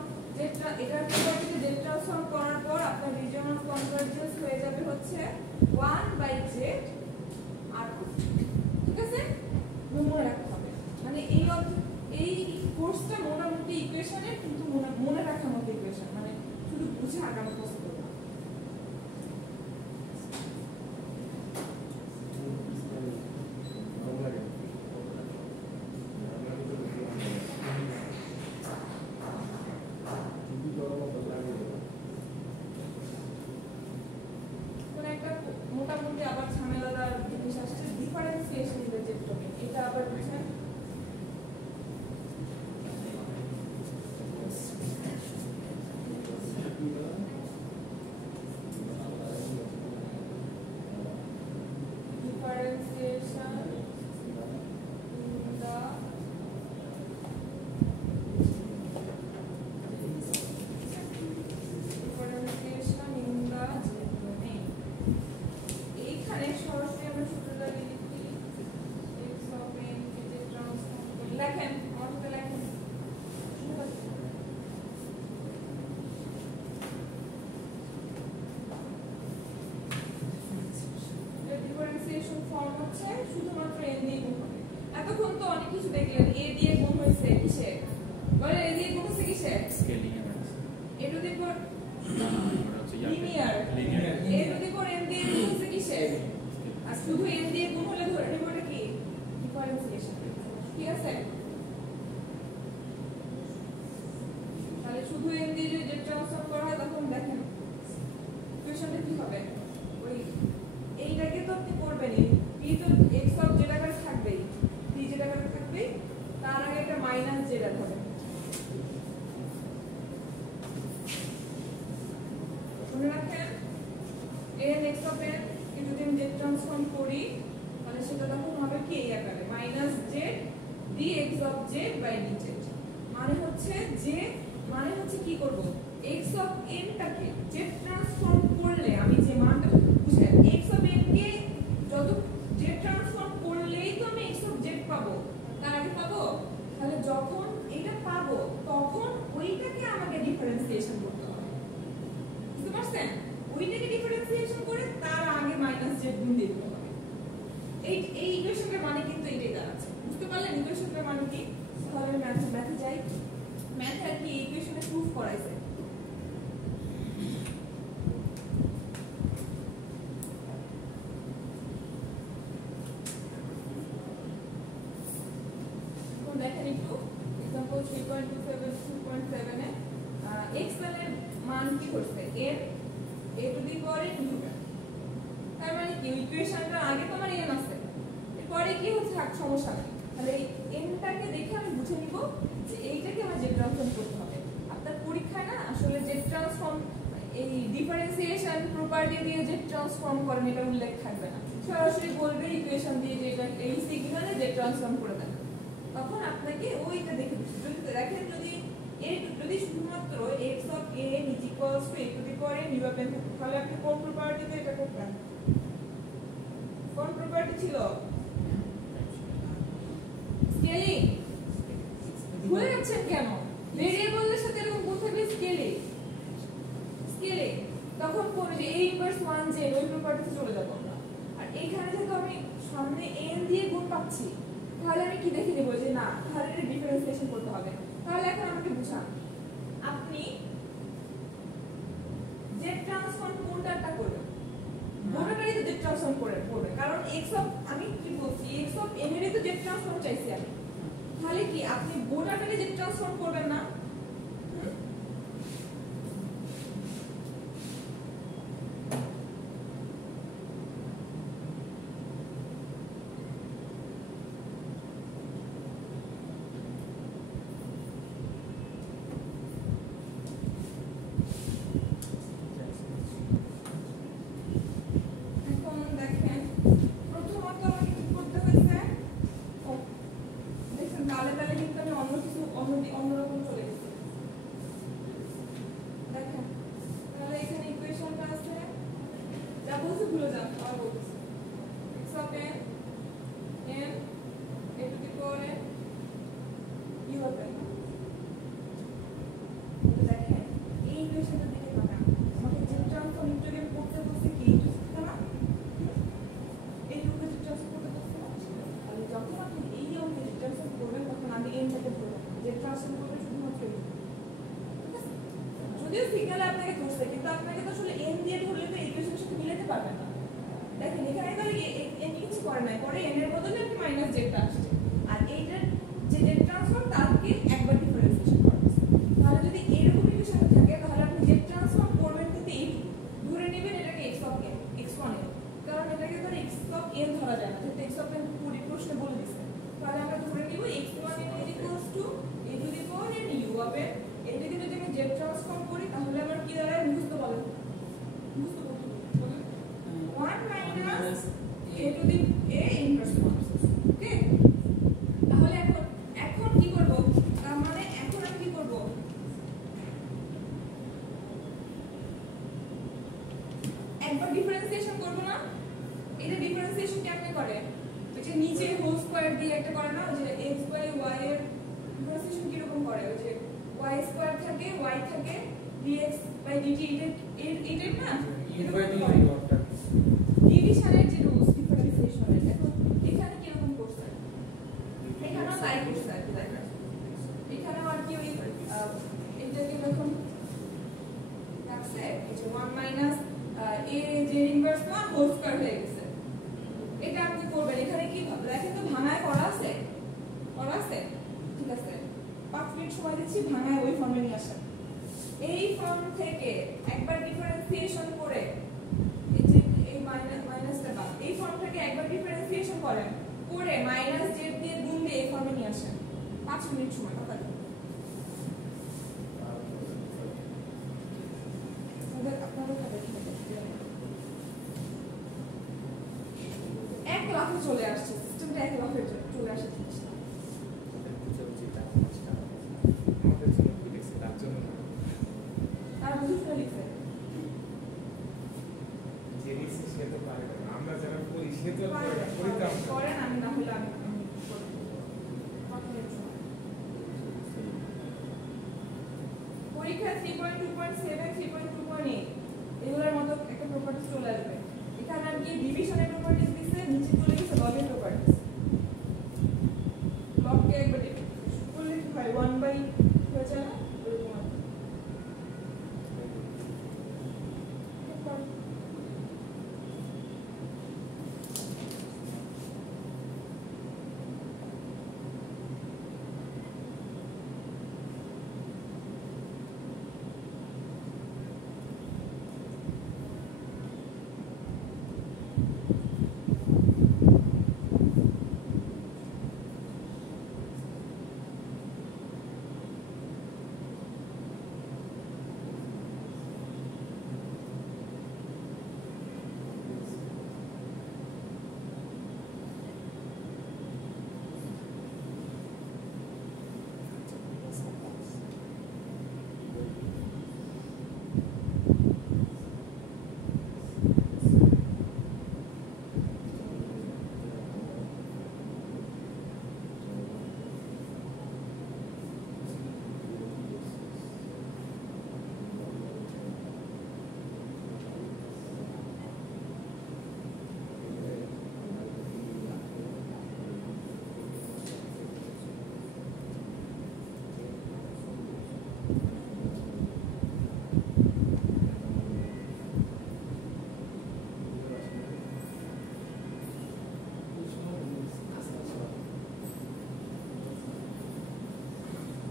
এটার প্রপার্টিতে z ট্রান্সফর্ম করার পর আপনার রিজিয়ন অফ কনভারজেন্স হয়ে যাবে হচ্ছে 1/z r2। ঠিক আছে? মনে রাখতে হবে, মানে এই কোর্সটা মোটামুটি ইকুয়েশনের কিন্তু মনে রাখার মতো ইকুয়েশন, মানে শুধু বুঝে আগানো পসিবল না। মোটামুটি আবার ঝামেলাদার জিনিস আসছে, ডিফারেন্সিয়েশন যে টপিক, এটা আবার বুঝেন। Differentiation in the domain. এইখানে সরাসরি আমরা সূত্রটা লিখি x of n কে যে ট্রান্সফর্ম করি, লেখেন আমার সাথে লেখেন। ডিফারেন্সিয়েশন ফর্ম হচ্ছে শুধুমাত্র n দিয়ে গুণ হবে। এতক্ষণ তো অনেক কিছু দেখলেন, a দিয়ে গুণ হয়েছে কিসে, বলে a দিয়ে গুণ হচ্ছে কিসে, স্কেলিং এর a to the power linear a to the power n দিয়ে গুণ হচ্ছে কিসে, আর শুধু n দিয়ে গুণ হলে ধরে নেব এটা কি ডিফারেন্সিয়েশন। ঠিক আছে? তাহলে শুধু n দিয়ে যদি ট্রান্সফর্ম করা হয় তখন দেখেন ইকুয়েশনটা কি হবে, ওই এইটাকে তো আপনি করবেনই, p তো x অফ যেটা করে থাকবেই, p যে of Z by D Z, মানে হচ্ছে কি করব, এক্স অফ এন টাকে জেড ট্রান্সফর্ম করলে আমি যে মানটা বুঝেন, এক্স অফ এন কে যত জেড ট্রান্সফর্ম করলেই তো আমি এক্স অফ জেড পাবো, তার আগে পাবো? তাহলে যখন এটা পাবো তখন ওইটাকে আমাকে ডিফারেন্সিয়েশন করতে হবে, বুঝতে পারছেন? ওইটাকে ডিফারেন্সিয়েশন করে তার আগে মাইনাস জেড গুণ দিতে হবে। এই ইকুয়েশনের মানে কিন্তু এটাই দাঁড়াচ্ছে, বুঝতে পারলেন ইকুয়েশনের মানে কি? তাহলে ম্যাথে যাই, ম্যাথে আর কি ইকুয়েশনে প্রুফ করাইছে। দেখেন একটু एग्जांपल 3.27 2.7 এ x এর মান কি করছে, n a to the power n হবে, তার মানে কি ইকুয়েশনটা আগে তো আমার n আছে, এরপরে কি হচ্ছে থাক সমস্যা নেই, তাহলে এই n টাকে দেখে আমি বুঝে নিব যে এইটাকে আমার জেড ট্রান্সফর্ম করতে হবে। আপনার পরীক্ষায় না আসলে জেড ট্রান্সফর্ম এই ডিফারেন্সিয়েশন প্রপার্টি দিয়ে জেড ট্রান্সফর্ম করেন এটা উল্লেখ থাকবে না, সরাসরি বলবে ইকুয়েশন দিয়ে যে এটা এই সিগন্যালে জেড ট্রান্সফর্ম করে দেন, তখন আপনাকে ওইটা দেখে যদি দেখেন যদি শুধুমাত্র x of a is equals to a to the power n u of n তাহলে আপনি কোন প্রপার্টিতে এটা করবেন, কোন প্রপার্টি ছিল, স্কেলিং ভুলে যাচ্ছেন কেন? ভেরিয়েবলের সাথে এরকম কোন থাকবে, স্কেলিং তখন পড়বে যে a ইনভার্স 1 যে ওই প্রপার্টিতে চলে যাব আমরা। আর এইখানে যেহেতু আমি সামনে n দিয়ে গুণ পাচ্ছি, তাহলে আমি কি দেখে দেব যে না তাহলে এটা ডিফারেন্সিয়েশন করতে হবে। তাহলে এখন আমাকে বুঝান আপনি জেড ট্রান্সফর্ম কোনটাটা করবেন, গোটাটাই তো জেড ট্রান্সফর্ম করবেন, কারণ x অফ আমি কি বলছি x অফ n এর তো জেড ট্রান্সফর্ম চাইছি আমি, তাহলে কি আপনি গোটাটাকে জেড ট্রান্সফর্ম করবেন না? অন্যরকম চলে গেছে, দেখেন তাহলে এখানে ইকুয়েশনটা আছে যা বলছি ভুলে যান, আর বলছি x of n n a to the power n u of n, দেখেন এই ইকুয়েশনটা দিকে তাকান, আমাকে যে ট্রান্সফর্ম ইন্টিগ্রেট করতে বলছে কি এটা না, এই রূপে যে ট্রান্সফর্ম করতে বলছে, তাহলে যখন আপনি এই অঙ্কে ট্রান্সফর্ম করবেন তখন আগে n টাকে ধরবেন, যে ট্রান্সফর্ম করবে শুধুমাত্র যদিও সিগন্যাল আপনাকে ধরছে কিন্তু আপনাকে তো আসলে n দিয়ে ধরলে তো ইকুয়েশনের সাথে মিলাতে পারবেন না। দেখেন এখানে তো n কিছু করে নাই, পরে n এর বদলে আপনি মাইনাস জেডটা আসছে, আর এইটার যে জেড ট্রান্সফর্ম তাকে একবার ডিফারেন্সিয়েশন করতেছে। তাহলে যদি এরকম ইকুয়েশন থাকে তাহলে আপনি জেড ট্রান্সফর্ম করবেন কিন্তু এই ধরে নেবেন এটাকে x of n x1 n, কারণ এটাকে তো x অফ n ধরা যায় না, যেহেতু x অফ n পুরো প্রশ্নে বলে দিয়েছে, তাহলে আমরা ধরে নিব x1 n a to the power n u of n, এটাকে যদি আমি জেড ট্রান্সফর্ম করি তাহলে আমার কি দাঁড়ায় বুঝতে বলেন, বুঝতে বলেন 1 minus a to the a inverse 1, ওকে? তাহলে এখন কি করব, তার মানে এখন আমি কি করব, একবার ডিফারেন্সিয়েশন করব না, এটা ডিফারেন্সিয়েশন কেমনে করে, ওই যে নিচে হোল স্কয়ার দিয়ে একটা করে না, যে x বাই y এর ডিফারেন্সিয়েশন কি রকম করে, ওই যে y স্কয়ার থাকে y থাকে dx বাই dt এটা না ডিভিশনের যে রুলস ডিফারেন্সিয়েশনের, দেখো এখানে কি রকম করছে, এখানেও তাই করছে আর কি, দেখো এখানেও আর কি ওই এটাকে যখন রাখছে এই যে 1 মাইনাস a যে ইনভার্স 1 হোল স্কয়ার হয়ে গেছে, এটা আপনি করবেন। এখানে কি দেখেন তো ভাঙায় করা আছে, ঠিক আছে 5 মিনিট সময় দিচ্ছি, ভাঙায় ওই ফর্মে নিয়ে আসেন। এই ফর্ম থেকে একবার ডিফারেন্সিয়েশন করে এই যে এই মাইনাসটা বাদ, এই ফর্ম থেকে একবার ডিফারেন্সিয়েশন করেন করে মাইনাস জেড দিয়ে গুণ দিয়ে এই ফর্মে নিয়ে আসেন, 5 মিনিট সময় কথা দিন। আপনাদের খাবে কি এক লাফে চলে আসছে সিস্টেমটা, এক লাফে চলে আসছে জিনিসটা। সে তো পরীক্ষা করেন, আমি না হলে আমি করব। পরীক্ষা 3.2.7 3.2.8 এগুলোর মতো একটা প্রপার্টিজ চলে আসবে। এখানে আর কি ডিভিশনের প্রপার্টিজ দিচ্ছে, নিচে চলে গেছে লগের প্রপার্টিজ। লগকে একবার করলে কি হয় 1 বাই হয়ে যায় না এরকম আর কি।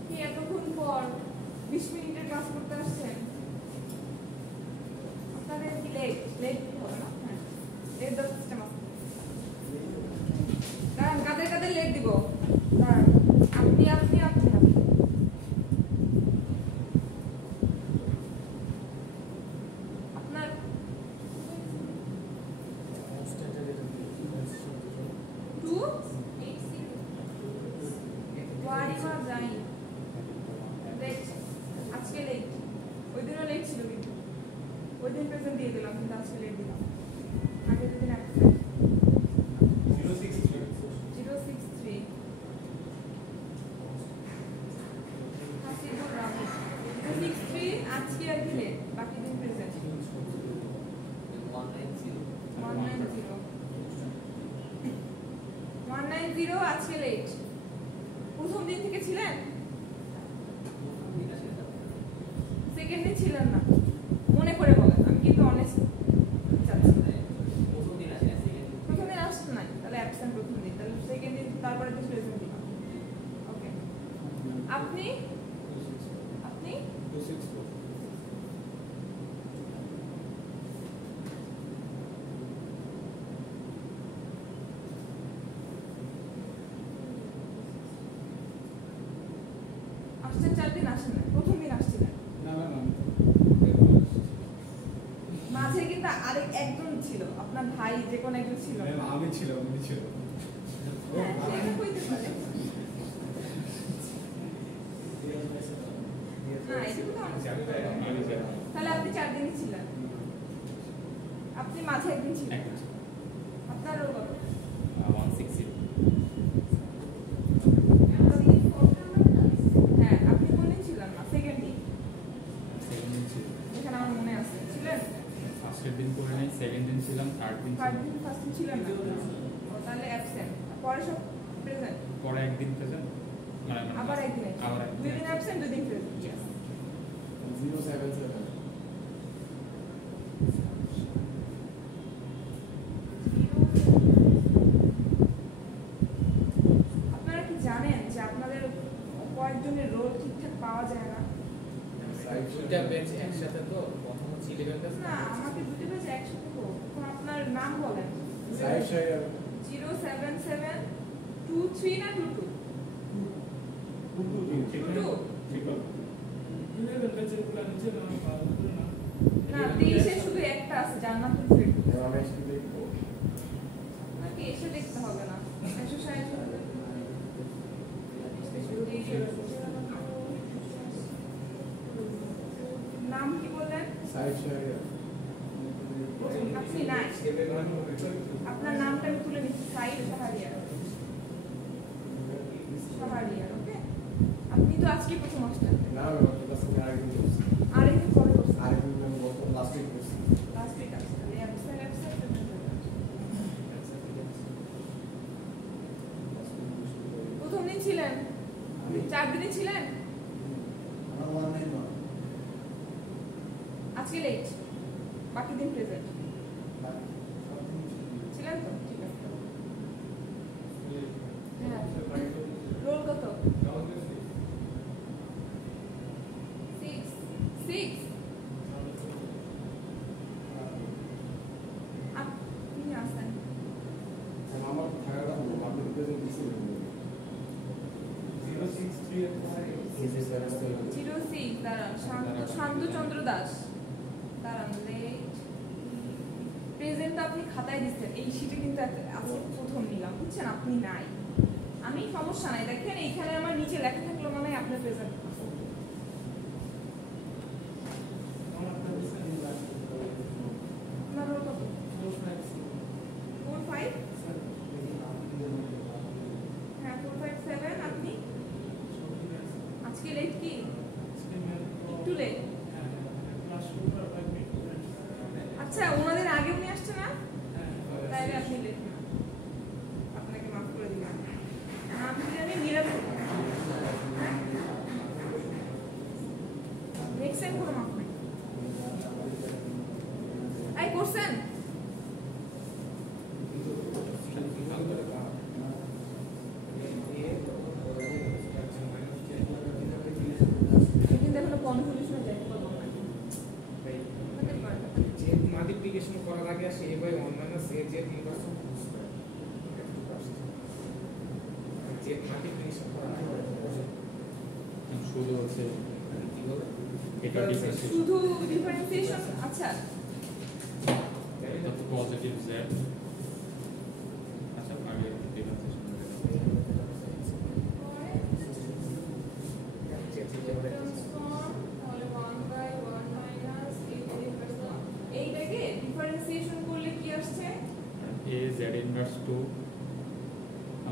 কি এতক্ষণ পর 20 মিনিটের ক্লাস করতে আসছেন? আপনাদের কি লেট হবে না? হ্যাঁ, লেট দেওয়ার সিস্টেম আছে। দাঁড়ান, কাদের কাদের লেট দিব? দাঁড়ান, আপনি আপনি আপনি আপনি আপনার টু ওয়ারিমা যাই লেট, আজকে লেট। ওই দিনও লেট ছিল, কিন্তু ওই দিন প্রেজেন্ট দিয়ে দিলাম, কিন্তু আজকে লেট দিলাম। আগের দিন অ্যাবসেন্ট 063 হাসিবুর রহমান 063 আজকে আর কি লেট, বাকি দিন প্রেজেন্ট 190 আজকে লেট। প্রথম দিন থেকে ছিলেন? সেকেন্ড দিন ছিলেন না? মনে করে বলেন, আমি কিন্তু অনেস্ট চাচ্ছি। প্রথম দিন আসছেন নাই, তাহলে অ্যাবসেন্ট প্রথম দিন, তাহলে সেকেন্ড দিন তারপরে তো প্রেজেন্ট দিলাম। ওকে, আপনি আপনি আসছেন 4 দিন, আসেন না, প্রথম দিন আসছিলেন। মাঝে কিন্তু আরেক একজন ছিল, আপনার ভাই যে কোন একজন ছিল। আমি ছিলাম হ্যাঁ, সেটা হইতে পারে। না, এটা তো অনেক ছিল। তাহলে আপনি 4 দিনই ছিলেন, আপনি মাঝে একদিন ছিলেন। আপনার রোল কত? 160 হ্যাঁ, আপনি কোন দিন ছিলেন না? সেকেন্ড দিন, সেকেন্ড দিন ছিল, এখানে আমার মনে আছে ছিলেন। ফার্স্টের দিন করে নাই, সেকেন্ড দিন ছিলাম, থার্ড দিন থার্ড ছিলাম, দিন ফার্স্ট দিন ছিলেন না? ও, তাহলে অ্যাবসেন্ট, পরে সব প্রেজেন্ট। পরে একদিন প্রেজেন্ট, আবার একদিন আবার absent। একদিন দুই দিন অ্যাবসেন্ট, দুই দিন প্রেজেন্ট। ইয়েস। 077 আপনারা কি জানেন যে আপনাদের কয়েকজনের রোল ঠিকঠাক পাওয়া যায় না? দুইটা ব্যাচ একসাথে, তো প্রথম হচ্ছে 11 ব্যাচ না, আমাকে দুটো ব্যাচ একসাথে হোক। এখন আপনার নাম বলেন। 077 23 না 22? 22? না, 23 এ শুধু একটা আছে, জান্নাতুল ফেরদৌস। আপনাকে এসে দেখতে হবে না। 160 নাম কি বললেন? সাইড শাহরিয়ার। প্রথম আপনি নাই আপনার নামটা আমি তুলে নিচ্ছি সাইদ সাহারিয়ার ওকে আপনি তো আজকে প্রথম আসছেন আরেকদিন পরে করছেন লাস্ট উইক আসছেন এই ওয়েবসাইট প্রথম দিন ছিলেন 4 দিনে ছিলেন আজকে লেট বাকি দিন প্রেজেন্ট ছিলেন তো ঠিক আছে হ্যাঁ রোল কত 6 আপনি আসেন আমার থাকাটা আপনি প্রেজেন্ট দিয়েছেন 06 দাঁড়ান শান্তচন্দ্র দাস দাঁড়ান লেট প্রেজেন্ট আপনি খাতায় দিচ্ছেন এই শীটে কিন্তু আজকে প্রথম নিলাম বুঝছেন আপনি নাই আমি সমস্যা নাই দেখেন এইখানে আমার নিচে লেখা থাকলো মানে আপনার প্রেজেন্ট আপনার রোল কত 4-5 হ্যাঁ 4-5-7 আপনি আজকে লেট কি একটু লেট আচ্ছা ওনাদের আগে উনি আসছে না তাইলে আপনি লেট না আপনাকে মাফ করে দিলাম নাম দিলে আমি মিরাজ নেক্সট টাইম কোনো মাফ নাই এই করছেন কিন্তু এখনো কনফিউশন যাইতে পারবো না যে মাল্টিপ্লিকেশন করার আগে আসে a বাই 1 মাইনাস a যে 3% যে মাল্টিপ্লিকেশন করার আগে শুধু হচ্ছে এটা ডিফারেন্সিয়েশন শুধু ডিফারেন্সিয়েশন আচ্ছা এটা তো পজিটিভ z আচ্ছা আগে ডিফারেন্সিয়েশন এইটাকে ডিফারেন্সিয়েশন করলে কি আসছে a z inverse 2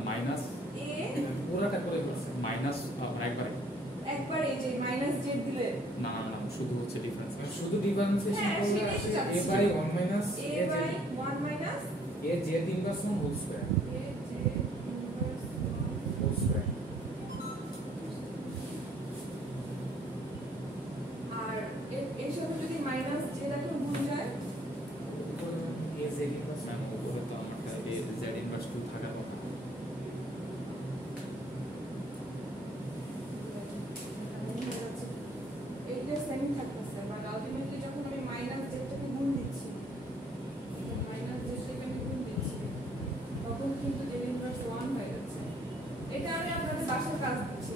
minus a পুরোটা করে করছে মাইনাস একবার এই যে মাইনাস z দিলে না শুধু হচ্ছে ডিফারেন্স শুধু ডিফারেন্সিয়েশন হ্যাঁ, করলে সেটাই তো আসে চাচ্ছি। a by 1 minus a by 1 minus a যে 3% whole square a j whole square আর এর সাথে যদি মাইনাস z এখন গুণ যায় a যে ইনভার্স উপরে তো আমার a z ইনভার্স 2 থাকার কথা এইটা সেম থাকতেছে মানে আলটিমেটলি যখন আমি মাইনাস জেডটাকে গুণ দিচ্ছি মাইনাস জেডটাকে আমি গুণ দিচ্ছি তখন কিন্তু জেড ইনভার্স 1 হয়ে যাচ্ছে এটা আমি আপনাদের বাসার কাজ দিচ্ছি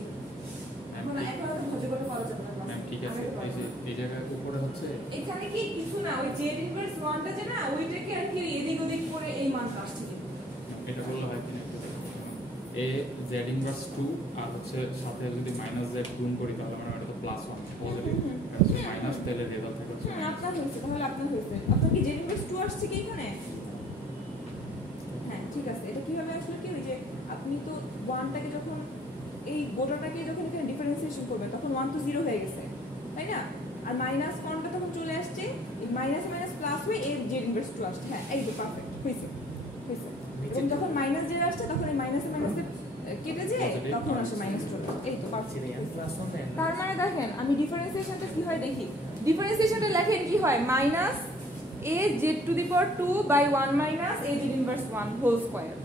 এখন এখন ধৈর্য করে করা যাবে না ম্যাম ঠিক আছে এই যে এই জায়গায় উপরে হচ্ছে এখানে কি কিছু না ওই জেড ইনভার্স 1টা যে না ওইটাকে আর কি এদিক ওদিক করে এই মানটা আসছে কিন্তু এটা বললে হয় কিনা a z ইনভার্স 2 আর হচ্ছে সাথে যদি মাইনাস z গুণ করি তাহলে আমরা এটা তো প্লাস 1 পজিটিভ মাইনাস তাহলে রেজাল্ট থাকে হচ্ছে আপনার হয়েছে তাহলে আপনার হয়েছে আপনার কি জেড ইনভার্স 2 আসছে কি এখানে হ্যাঁ ঠিক আছে এটা কিভাবে আসলে কি ওই যে আপনি তো 1টাকে যখন এই গোটাটাকে যখন এখানে ডিফারেন্সিয়েশন করবেন তখন 1 তো 0 হয়ে গেছে তাই না আর মাইনাস কোনটা তখন চলে আসছে এই মাইনাস মাইনাস প্লাস হয়ে এর জেড ইনভার্স 2 আসছে হ্যাঁ এই তো পারফেক্ট হয়েছে এবং যখন মাইনাস জেড আসছে তখন এই মাইনাসে মাইনাসে কেটে যায় তখন আসে মাইনাস চলে এই তো পারফেক্ট তার মানে দেখেন আমি ডিফারেন্সিয়েশনটা কি হয় দেখি ডিফারেন্সিয়েশনটা লেখেন কি হয় minus a z to the power 2 by 1 minus a z inverse 1 whole square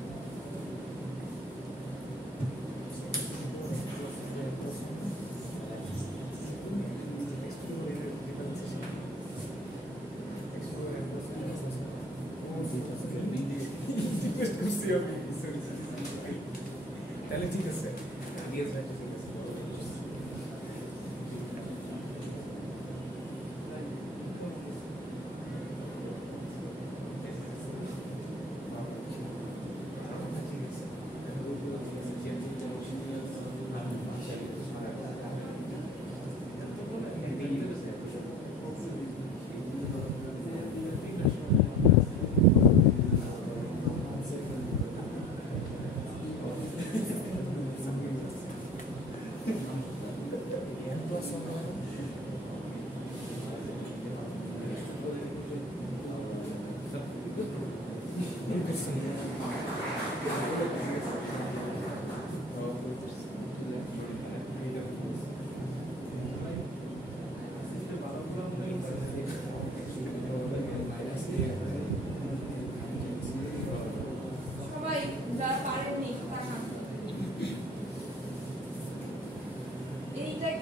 তাহলে ঠিক আছে দিয়ে যাই ঠিক আছে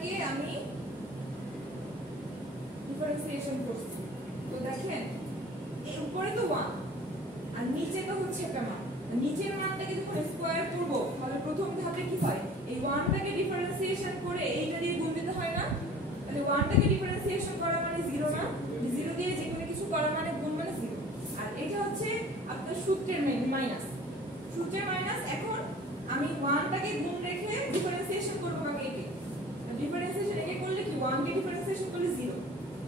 ওয়ানটাকে আমি ডিফারেন্সিয়েশন করছি। তো দেখেন এই উপরে তো 1 আর নিচে তো হচ্ছে একটা মান। নিচের মানটাকে যখন স্কয়ার করব তাহলে প্রথম ধাপে কি হয়, এই 1টাকে ডিফারেন্সিয়েশন করে এইটা দিয়ে গুণ দিতে হয় না? তাহলে 1টাকে ডিফারেন্সিয়েশন করা মানে 0 না, 0 দিয়ে যে কোনো কিছু করা মানে গুণ মানে 0। আর এটা হচ্ছে আপনার সূত্রের মাইনাস, সূত্রের মাইনাস। এখন আমি 1টাকে গুণ রেখে ডিফারেন্সিয়েশন করব কাকে, একে। ডিফারেন্সিয়েশন একে করলে কি 1 কে ডিফারেন্সিয়েশন করলে 0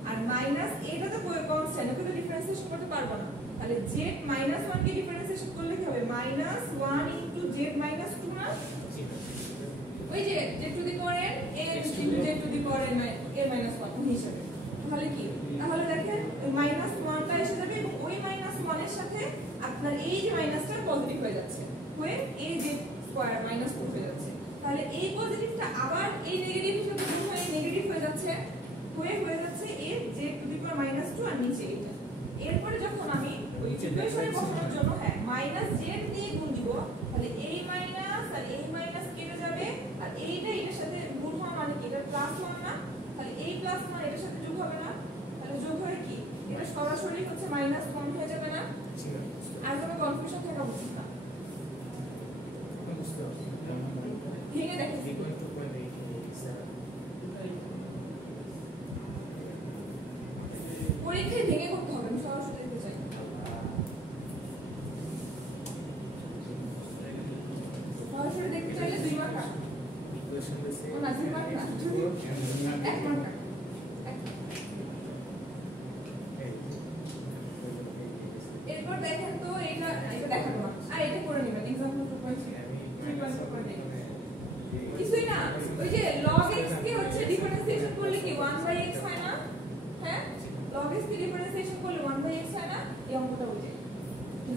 আর মাইনাস এটা তো কনস্ট্যান্ট, ওকে তো ডিফারেন্সিয়েশন করতে পারবো না। তাহলে z -1 কে ডিফারেন্সিয়েশন করলে কি হবে, -1 * z - 2 না, ওই যে z to the power n z to the power n -1 হিসাবে। তাহলে কি, তাহলে দেখেন -1টা এসে যাবে এবং ওই -1 এর সাথে আপনার এই যে মাইনাসটা পজিটিভ হয়ে যাচ্ছে, হয়ে এই যে স্কয়ার -2 হয়ে যাচ্ছে। তাহলে এই পজিটিভটা আবার এই নেগেটিভ হিসেবে গুণ হয়ে নেগেটিভ হয়ে যাচ্ছে, হয়ে যাচ্ছে এই z টু দি পাওয়ার -2 আর নিচে এটা। এরপরে যখন আমি ওই ইকুয়েশনে বসানোর জন্য z দিয়ে গুণ দিব, তাহলে এই মাইনাস আর এই মাইনাস কেটে যাবে আর এইটা এটার সাথে গুণ হওয়া মানে কি, এটা +1 না, তাহলে এই +1 এটার সাথে যোগ হবে না, তাহলে যোগ হয়ে কি এটা সরাসরি হচ্ছে -1 হয়ে যাবে না। আর কোনো কনফিউশন থাকা উচিত না, ভেঙে দেখেন। পরীক্ষায় ভেঙে করতে হবে, আমি সরাসরি দেখতে চাই। সরাসরি দেখতে চাইলে 2 মার্ক না, 2 মার্ক না, 1 মার্ক না। এরপর দেখেন তো এটা দেখাবো না, আর এটা করে নেবেন एग्जांपल 2.3 করে নেবেন। কিছুই না, ওই যে log x কে হচ্ছে ডিফারেন্সিয়েশন করলে কি 1/x হয় না? হ্যাঁ, log x কে ডিফারেন্সিয়েশন করলে 1/x হয় না, এই অঙ্কটা ওই যে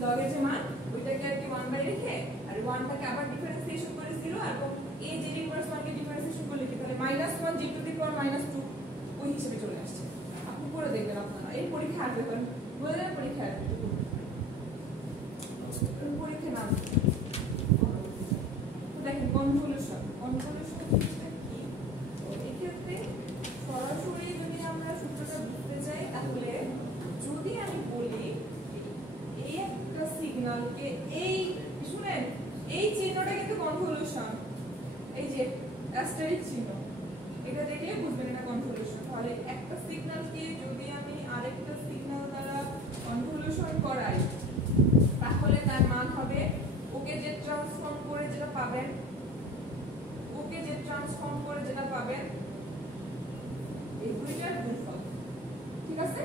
log এর যে মান ওইটাকে আর কি 1 রেখে আর 1টাকে আবার ডিফারেন্সিয়েশন করে 0 আর এই যে ইনভার্স 1 কে ডিফারেন্সিয়েশন করলে কি তাহলে -1 z টু দি পাওয়ার -2 ওই হিসেবে চলে আসছে। আপনি করে দেখবেন, আপনারা এই পরীক্ষা আসবে, কারণ বলে দেন পরীক্ষা আসবে, পরীক্ষা না দেখেন কনভলিউশন জিনিসটা কি। এক্ষেত্রে সরাসরি যদি আমরা সূত্রটা বুঝতে চাই, তাহলে যদি আমি বলি এই একটা সিগন্যালকে এই শুনেন এই চিহ্নটা কিন্তু কনভলিউশন, এই যে অ্যাস্টারিস্ক চিহ্ন, এটা দেখলে বুঝবেন এটা কনভলিউশন। তাহলে একটা সিগন্যালকে যদি আমি আরেকটা সিগন্যাল দ্বারা কনভলিউশন করাই, তাহলে তার মান হবে ওকে যে ট্রান্সফর্ম করে যেটা পাবেন, এই দুইটার গুণফল, ঠিক আছে?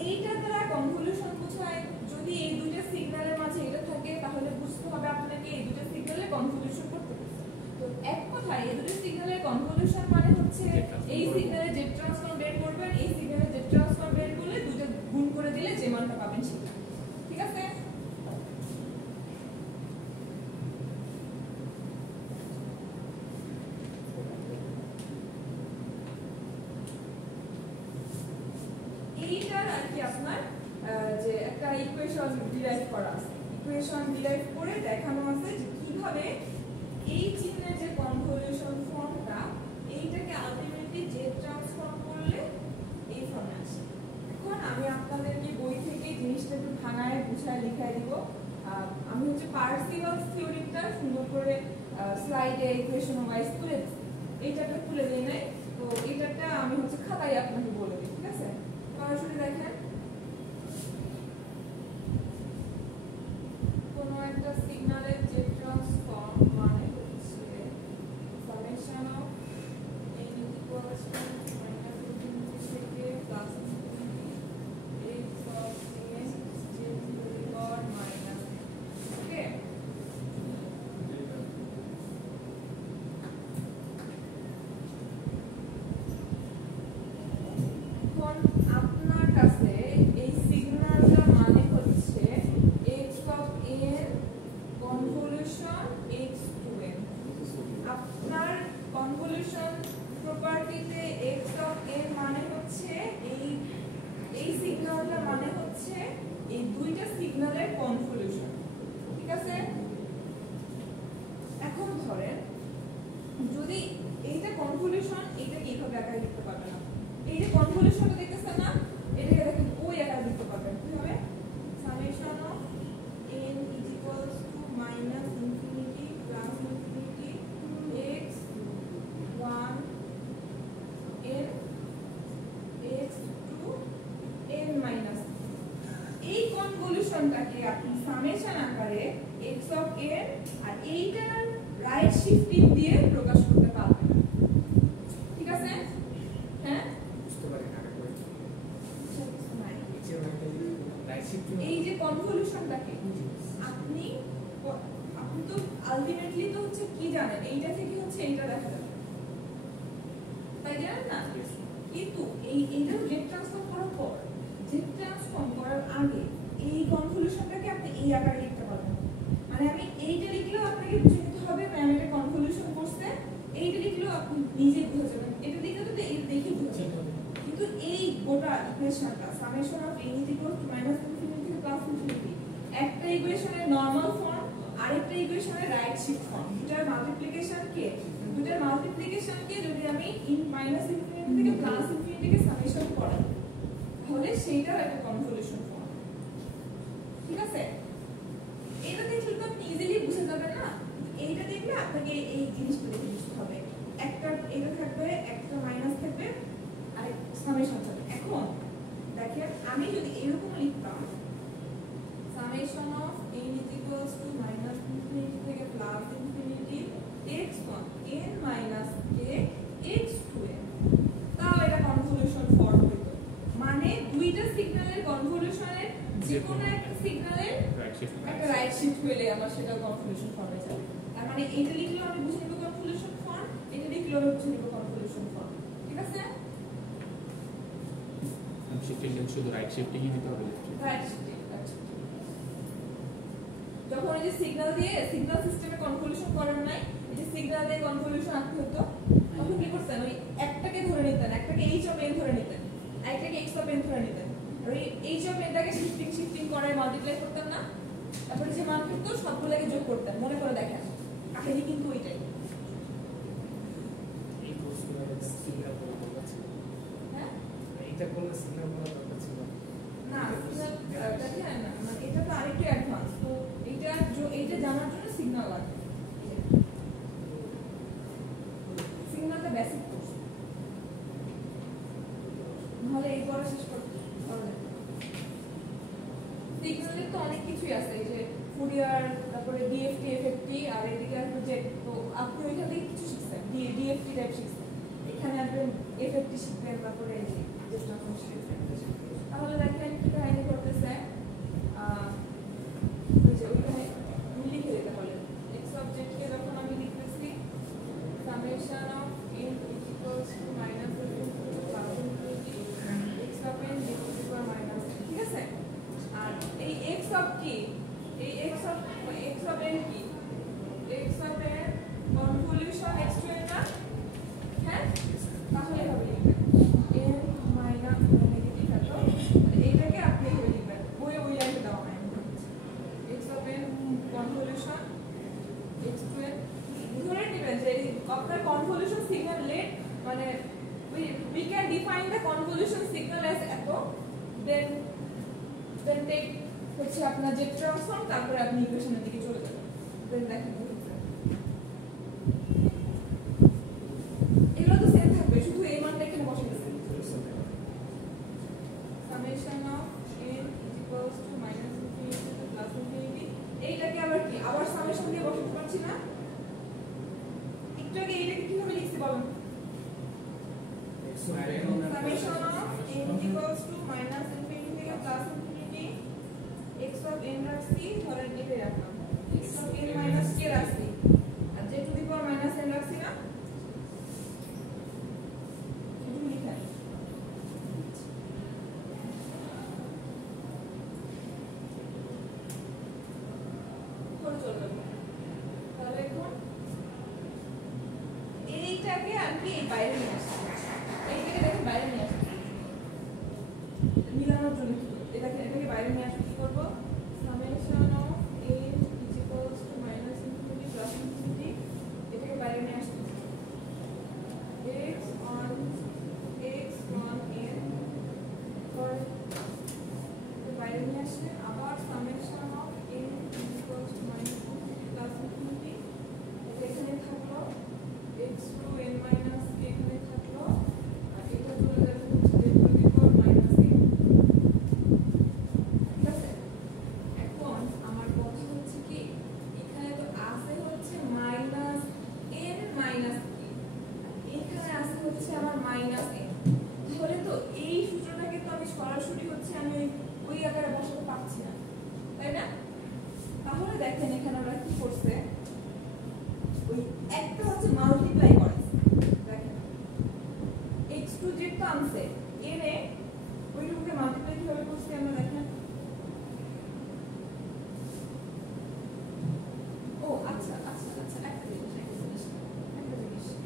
এইটা দ্বারা কনভলিউশন বোঝায় যদি এই দুইটা সিগন্যালের মাঝে এটা থাকে, তাহলে বুঝতে হবে আপনাকে এই দুইটা সিগন্যালে কনভলিউশন করতে হবে। তো এক কথায় এই দুটো সিগন্যালের কনভলিউশন মানে হচ্ছে এই সিগন্যালে যে ট্রান্সফর্ম বের করবেন, এই সিগন্যালে যে ট্রান্সফর্ম বের করলে দুইটা গুণ করে দিলে যে মানটা পাবেন সেটা, ঠিক আছে? এইটার আর কি আপনার যে একটা ইকুয়েশন ডিরাইভ করা আছে, ইকুয়েশন ডিরাইভ করে দেখানো আছে যে কিভাবে এই চিহ্নের যে কনভলিউশন ফর্মটা এইটাকে আলটিমেটলি যে ট্রান্সফর্ম করলে এই ফর্মে আসে। এখন আমি আপনাদেরকে বই থেকে জিনিসটা একটু ভাঙায় বুঝায় লিখায় দিব। আমি হচ্ছে পার্সিভালস থিওরিটা সুন্দর করে স্লাইডে ইকুয়েশন ওয়াইজ তুলে দিচ্ছি, এইটাটা তুলে দিই নাই, তো এইটাটা আমি হচ্ছে খাতায় আপনাকে বলে দিই, ঠিক আছে? সরাসরি দেখেন কোন একটা সিগন্যালের যে ট্রান্সফর্ম মানে হচ্ছে summation of n equals to -∞ থেকে +∞ x of n j to the power minus, okay? এখন আপনার কাছে কনভলিউশনটা দেখতেছেন না, এটাকে দেখেন ওই আকারে লিখতে পারবেন। কি হবে? Summation of n is equals to minus infinity plus infinity x 1 n x 2 n minus। এই কনভলিউশনটাকে আপনি সামেশন আকারে x of n আর এইটার রাইট শিফটিং দিয়ে প্রকাশ করতে পারবেন। ঠিক আছে? হ্যাঁ, বুঝতে পারি না আরেকবার নিচে একটা রাইট শিফট এই যে কনভলিউশনটাকে আপনি আপনি তো আলটিমেটলি তো হচ্ছে কি জানেন, এইটা থেকে হচ্ছে এইটা দেখা যাবে, তাই জানেন না? কিন্তু এইটা জেড ট্রান্সফর্ম করার পর, জেড ট্রান্সফর্ম করার আগে এই কনভলিউশনটাকে আপনি এই আকারে লিখতে পারবেন। মানে আমি এইটা লিখলেও আপনাকে বুঝে নিতে হবে ম্যাম এটা কনভলিউশন করছে, এইটা লিখলেও আপনি নিজে বুঝে যাবেন, এটা লিখলে তো এই দেখে বুঝে যাবেন। কিন্তু এই গোটা ইকুয়েশনটা summation of n is equal to minus infinity থেকে plus infinity, একটা ইকুয়েশনের নরমাল ফর্ম, আরেকটা ইকুয়েশনের রাইট শিফট ফর্ম, দুটার মাল্টিপ্লিকেশনকে যদি আমি মাইনাস ইনফিনিটি থেকে প্লাস ইনফিনিটিকে সামেশন করি তাহলে সেইটার একটা কনভলিউশন ফর্ম। ঠিক আছে? এটা দেখলে তো আপনি ইজিলি বুঝে যাবেন না, এইটা দেখলে আপনাকে এই জিনিসটা দেখে বুঝতে হবে। একটা এটা থাকবে, একটা মাইনাস থাকবে, আর সামেশন থাকবে। এখন দেখেন আমি যদি এরকম লিখতাম summation of n is equals to minus infinity থেকে plus infinity x1 n minus k x2n, তাহলে এটা কনভলিউশন ফর্ম হইতো। মানে দুইটা সিগন্যালের কনভলিউশনের যে কোনো একটা সিগন্যালের একটা রাইট শিফট হইলে আমার সেটা কনভলিউশন ফর্মে যাবে। তার মানে এটা লিখলেও আমি বুঝে নিব কনভলিউশন ফর্ম, এটা লিখলেও আমি বুঝে নিব কনভলিউশন ফর্ম। ঠিক আছে? শিফটিং শুধু রাইট শিফটিংই দিতে হবে। Right shifting. যখন এই যে সিগন্যাল দিয়ে সিগন্যাল সিস্টেমে কনভলিউশন করেন নাই, এই যে সিগন্যাল দিয়ে কনভলিউশন আনতে হতো, তখন কি করতেন? ওই একটাকে ধরে নিতেন, একটাকে h of n ধরে নিতেন, আরেকটাকে x of n ধরে নিতেন, আর ওই h of n টাকে শিফটিং করে মাল্টিপ্লাই করতেন না, তারপরে যে মান থাকতো সবগুলোকে যোগ করতেন। মনে করে দেখেন কাহিনী কিন্তু ওইটাই। এই কোর্সগুলো সিগন্যাল বলা দরকার ছিল। হ্যাঁ, এইটা করলে সিগন্যাল বলা দরকার ছিল না সিগন্যাল দেখেন না, মানে এটা তো আরেকটু অ্যাডভান্স, তো এইটা জানার জন্য সিগন্যাল লাগে। সিগন্যালটা বেসিক কোর্স, নাহলে এই পড়া শেষ করতে পারবে না। সিগন্যালের তো অনেক কিছুই আছে, এই যে ফুরিয়ার, তারপরে ডিএফটি, এফএফটি, আর এদিকে আসবে যে, তো আপনি ওইখান থেকে কিছু শিখছেন, ডিএফটি টাইপ শিখছেন, এখানে আসবেন এফএফটি শিখবেন, তারপরে এই যে শিখবেন। তাহলে দেখেন কি কাহিনী করতেছে, ওইখানে লিখে দিতে পারলেন এক্স অবজেক্টকে যখন আমি লিখতেছি summation of n is equals to minus infinity plus infinity x of n is equal to minus, ঠিক আছে? আর এই x of কি, এই x of n কি, x of n convolution x2n না, হ্যাঁ? তাহলে হবে লিখবেন n minus নেগেটিভ এত, এইটাকে আপনি এইভাবে লিখবেন, ওই লাইনটা দেওয়া হয় x of n convolution x2n ধরে নেবেন যে আপনার কনভলিউশন সিগন্যাল লেট, মানে we can define the convolution signal as এত, then take হচ্ছে আপনার যে ট্রান্সফর্ম, তারপরে আপনি ইকুয়েশনের দিকে চলে যাবেন। দেন দেখেন এগুলো তো সেম থাকবে, শুধু এই মানটা এখানে বসে দিবেন। Summation of n is equals to minus infinity to plus infinity, এইটাকে আবার কি আবার সামেশন দিয়ে বসাতে পারছি না? একটু আগে এইটাকে কিভাবে লিখছি বলুন? Summation of n is equals to minus infinity থেকে plus infinity x of n রাখছি, ধরেন এটাই রাখলাম, x of n minus k রাখছি, আর যে two the power minus n রাখছি না, এটুকু লিখেন। তাহলে এখন এইটাকে আমি বাইরে নিয়ে আসছি, এইটাকে দেখেন বাইরে নিয়ে আসছি মিলানোর জন্য। এটাকে বাইরে নিয়ে আসছি, কি করবো? Summation of n is equals to minus infinity plus infinity, এটাকে বাইরে নিয়ে আসছি x1 n তাহলে দেখেন এখানে আমরা কি করছে, ওই একটা হচ্ছে মাল্টিপ্লাই করে দেখেন x2 যেটা আনছে এনে ওইটুকুকে মাল্টিপ্লাই কিভাবে করছি আমরা দেখেন। ও আচ্ছা আচ্ছা আচ্ছা একটা জিনিস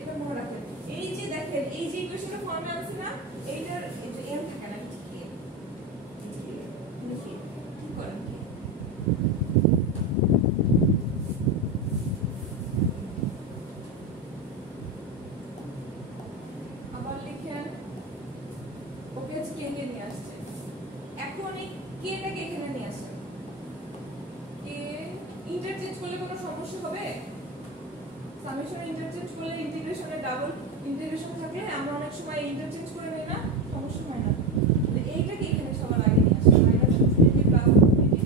এটা মনে রাখেন, এই যে দেখেন এই যে ইকুয়েশনের ফর্মে আছে না, এইটার এই যে m থাকে না ঠিক লিখি কি করেন আবার লিখেন ওকে আজ কে নিয়ে আসছে, এখন এই কেটাকে এখানে নিয়ে আসেন, কে ইন্টারচেঞ্জ করলে কোনো সমস্যা হবে? সামেশন ইন্টারচেঞ্জ করলে ইন্টিগ্রেশনে ডাবল ইন্টিগ্রেশন থাকলে আমরা অনেক সময় ইন্টারচেঞ্জ করে নিই না, সমস্যা হয় না। তাহলে এইটাকে এখানে সবার আগে নিয়ে আসেন, মাইনাস ইনফিনিটি প্লাস ইনফিনিটি,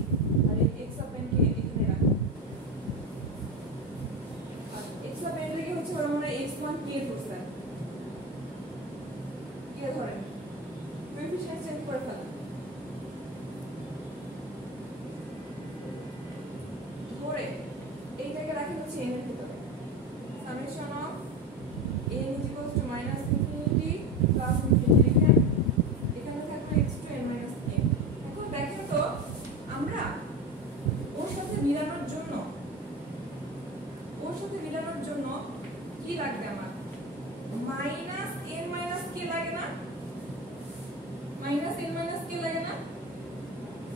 আর এই x অফ n কে এখানে রাখুন। আর x অফ n লেগে হচ্ছে আমরা x1 কে ধরছেন, কে ধরেন কোএফিশিয়েন্ট চেঞ্জ করে ফেলেন, ধরে এইটাকে রাখেন হচ্ছে n এর ভিতরে, summation of n is equals to minus infinity plus infinity লিখেন, এখানে থাকবে x to n minus k। এখন দেখেন তো আমরা ওর সাথে মিলানোর জন্য কি লাগবে, আমার মাইনাস n minus k লাগে না, মাইনাস n minus k লাগে না।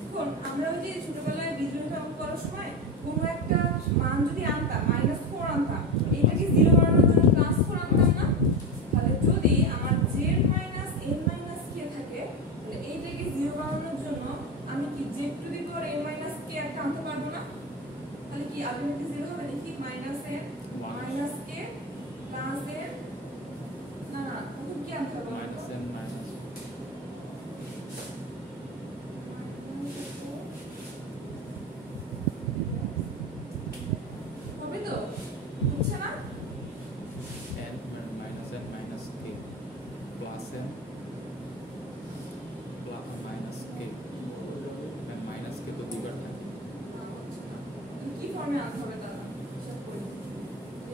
এখন আমরা ওই যে ছোটবেলায় বীজগণিত অঙ্ক করার সময় কোনো একটা মান যদি আনতাম -4 আনতাম, এইটাকে 0 বানানোর জন্য +4 আনতাম না, তাহলে যদি আমার z n - k থাকে তাহলে এইটাকে 0 বানানোর জন্য আমি কি z to the power n - k একটা আনতে পারবো না? তাহলে কি আলটিমেটলি 0 হবে নাকি -n - k প্লাস n, না না তখন কি আনতে হবে? -n মাইনাস হবে তো, বুঝছে না? n minus n minus k plus n plus minus k and minus k তো দিবার না, কি ফর্মে আনতে হবে তাহলে হিসাব করি,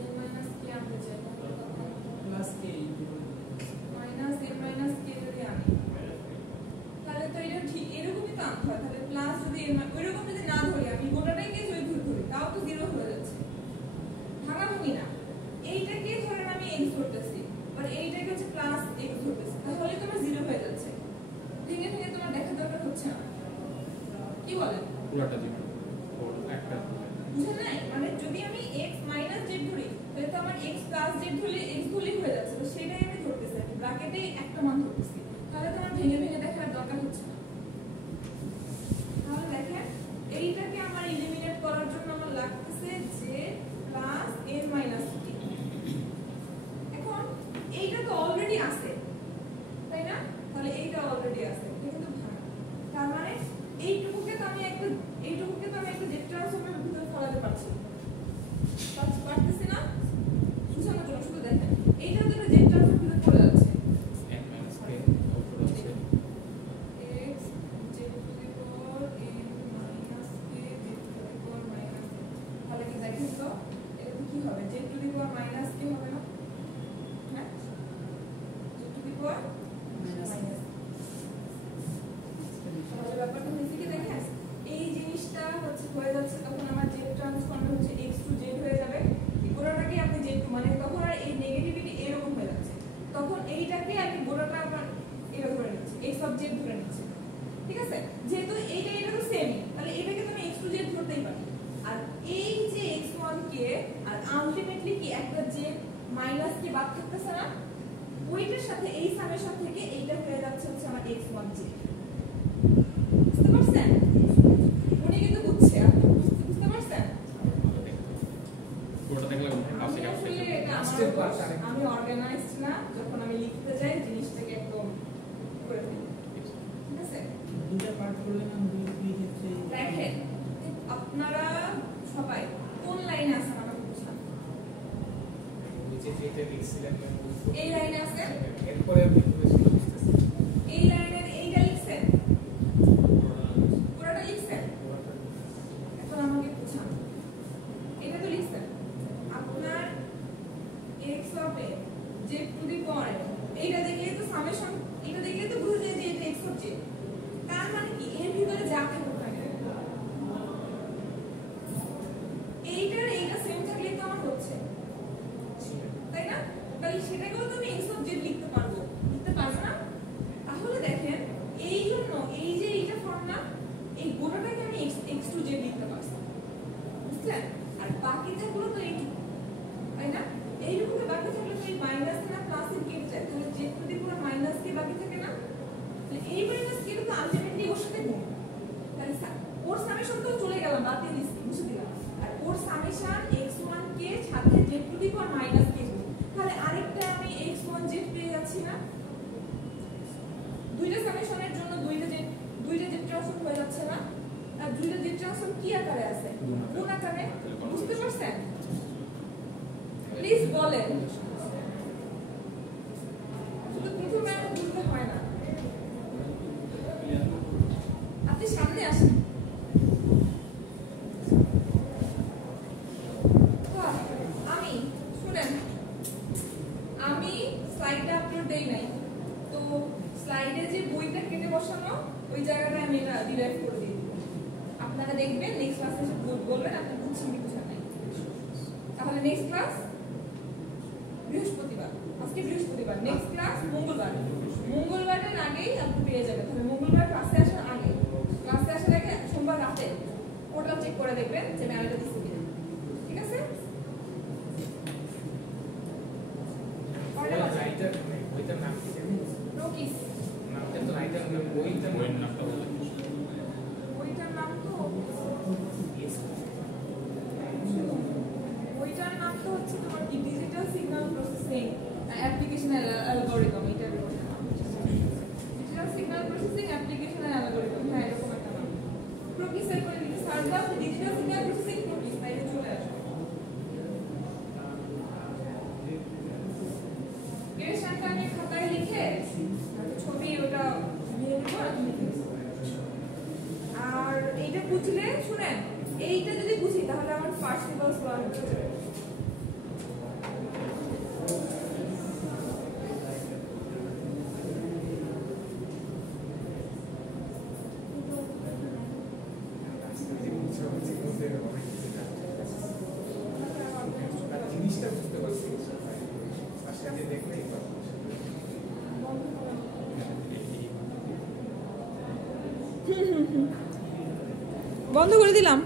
n - k আনতে চাই প্লাস কে মাইনাস n - k যদি আনি তাহলে তো এটা ঠিক এরকমই তো আনতে হয়। তাহলে প্লাস যদি ওইরকম যদি না ধরি, আমি গোটাটাকে যদি ধরি তাও তো 0 হয়ে যাচ্ছে, ভাঙাভাঙি না। এইটাকে ধরেন আমি x ধরতেছি আর এইটাকে হচ্ছে প্লাস x ধরতেছি, তাহলে তোমার 0 হয়ে যাচ্ছে, ভেঙে ভেঙে তোমার দেখার দরকার হচ্ছে না, কি বলেন? পুরোটা দিবেন ওর একটা বুঝে নাই? মানে যদি আমি x মাইনাস z ধরি তাহলে তো আমার x প্লাস z ধরলে x ধরলেই হয়ে যাচ্ছে, তো সেটাই আমি ধরতেছি, ব্র্যাকেটে একটা মান ধরতেছি, তাহলে তো আমার ভেঙে ভেঙে দেখার দরকার হচ্ছে না। তাহলে দেখেন এইটাকে আমার এলিমিনেট করার জন্য আমার লাগতেছে z plus n minus k। এখন এইটা তো অলরেডি আছে তাই না, তাহলে এইটা অলরেডি আছে, এটা কিন্তু ভাঙা, তার মানে এইটুকুকে তো আমি একটা z ট্রান্সফর্মের ভিতরে ফলাতে পারছি না, বুঝানোর জন্য শুধু দেখেন এইটা তো z ট্রান্সফর্মের ভিতরে পড়ে যাচ্ছে, n minus k উপরে আছে x z to the power n minus k z to the power minus k। তাহলে কি দেখেন তো এটা কি হবে, z to the power minus k হবে না, হ্যাঁ z to the power minus k। তাহলে ব্যাপারটা হচ্ছে কি দেখেন এই জিনিসটা হচ্ছে হয়ে যাচ্ছে, তখন আমার z ট্রান্সফর্মে হচ্ছে x to z হয়ে যাবে, পুরোটাকে আপনি z টু মানে তখন আর এই নেগেটিভিটি এরকম হয়ে যাচ্ছে, তখন এইটাকে আমি পুরোটা আবার এরকম ধরে নিচ্ছি, x অফ z ধরে নিচ্ছি, ঠিক আছে? যেহেতু এটা তো সেমই, তাহলে এটাকে তো আমি x to z ধরতেই পারি, আর এই যে x1 কে আর আলটিমেটলি কি একটা z মাইনাস কে বাদ থাকতেছে না, ওইটার সাথে এই সামেশন থেকে এইটা হয়ে যাচ্ছে হচ্ছে আমার x1 z। বুঝতে পারছেন? উনি কিন্তু বুঝছে, আপনি বুঝতে পারছেন? পুরোটা দেখলে আমি আসলে এটা আমি অর্গানাইজড না, যখন আমি লিখতে যাই জিনিসটাকে একদম করে ফেলি, ঠিক আছে? দুটো পার্ট করলে না দুই ক্ষেত্রে দেখেন আপনারা সবাই কোন লাইনে আছেন আমাকে বুঝান। নিচে যেটা লিখছিলেন এই লাইনে আছে, এরপরে আমি বুঝতেছি এই লাইনের এইটা লিখছেন, পুরোটা লিখছেন, এখন আমাকে বুঝান এইটার এইটা সেম থাকলে তো আমার হচ্ছে, তাই না? তাহলে সেটাকেও তুমি x অফ z লিখতে পারবো না? তাহলে দেখেন এই জন্য এই যে এইটা ফর্ম না, এই গোটাটাকে আমি x টু z লিখতে পারছি, বুঝছেন? আর বাকি থাকলো তো এইটুকু, তাই না? এইটুকুকে বাকি থাকলে তো এই মাইনাস না প্লাস এর কেটে যায়, তাহলে z টু দি পুরো মাইনাস কে বাকি থাকে না? তাহলে এই মাইনাস কে তো আলটিমেটলি ওর সাথে গুণ, তাহলে ওর সামেশন তো চলে গেল, বাদ দিয়ে দিছি, মুছে দিলাম। আর ওর সামেশন x1 কে সাথে z to the power minus কে, তাহলে আরেকটা আমি x1 z পেয়ে যাচ্ছি না? দুইটা সামেশনের জন্য দুইটা z ট্রান্সফর্ম হয়ে যাচ্ছে না? আর দুইটা z ট্রান্সফর্ম কি আকারে আছে? গুণ আকারে, বুঝতে পারছেন? প্লিজ বলেন, শুধু প্রথমে বুঝতে হয় না, আপনি সামনে আসেন। আমি শুনেন, আমি স্লাইডে আপলোড দেই নাই, তো স্লাইডে যে বইটা কেটে বসানো ওই জায়গাটা আমি এটা ডিরাইভ করে দিই, আপনারা দেখবেন নেক্সট ক্লাসে এসে বলবেন আপনি বুঝছেন কি বুঝেন নাই। তাহলে নেক্সট ক্লাস বৃহস্পতিবার, আজকে বৃহস্পতিবার, নেক্সট ক্লাস মঙ্গলবারের আগেই আপনি পেয়ে যাবেন। তাহলে মঙ্গলবার ক্লাসে আসার আগে, ক্লাসে আসার আগে সোমবার রাতে পোর্টাল চেক করে দেখবেন যে আমি আরেকটা দিচ্ছি কিনা, ঠিক আছে? বইটার নাম কি জানি? রকিস। নামটা তো রাইটার নাম, বইটার নামটা বলে বইটার নাম তো হচ্ছে তোমার কি digital signal processing application algorithm, এটা digital signal processing application algorithm, হ্যাঁ এরকম একটা নাম। প্রকিসের করে দিতে সার্চ দাও ডিজিটাল সিগন্যাল প্রসেসিং প্রকিস, তাইলে চলে আসবে। ডিরেকশনটা আমি খাতায় লিখে ছবি ওটা নিয়ে নেবো আর তুমি লিখে। আর এইটা বুঝলে শুনেন, এইটা যদি বুঝি তাহলে আমার ফার্স্ট লেভেল স্কোয়ার হয়ে যাবে। জিনিসটা বুঝতে পারছি, আসলে দেখলেই বন্ধ করে দিলাম।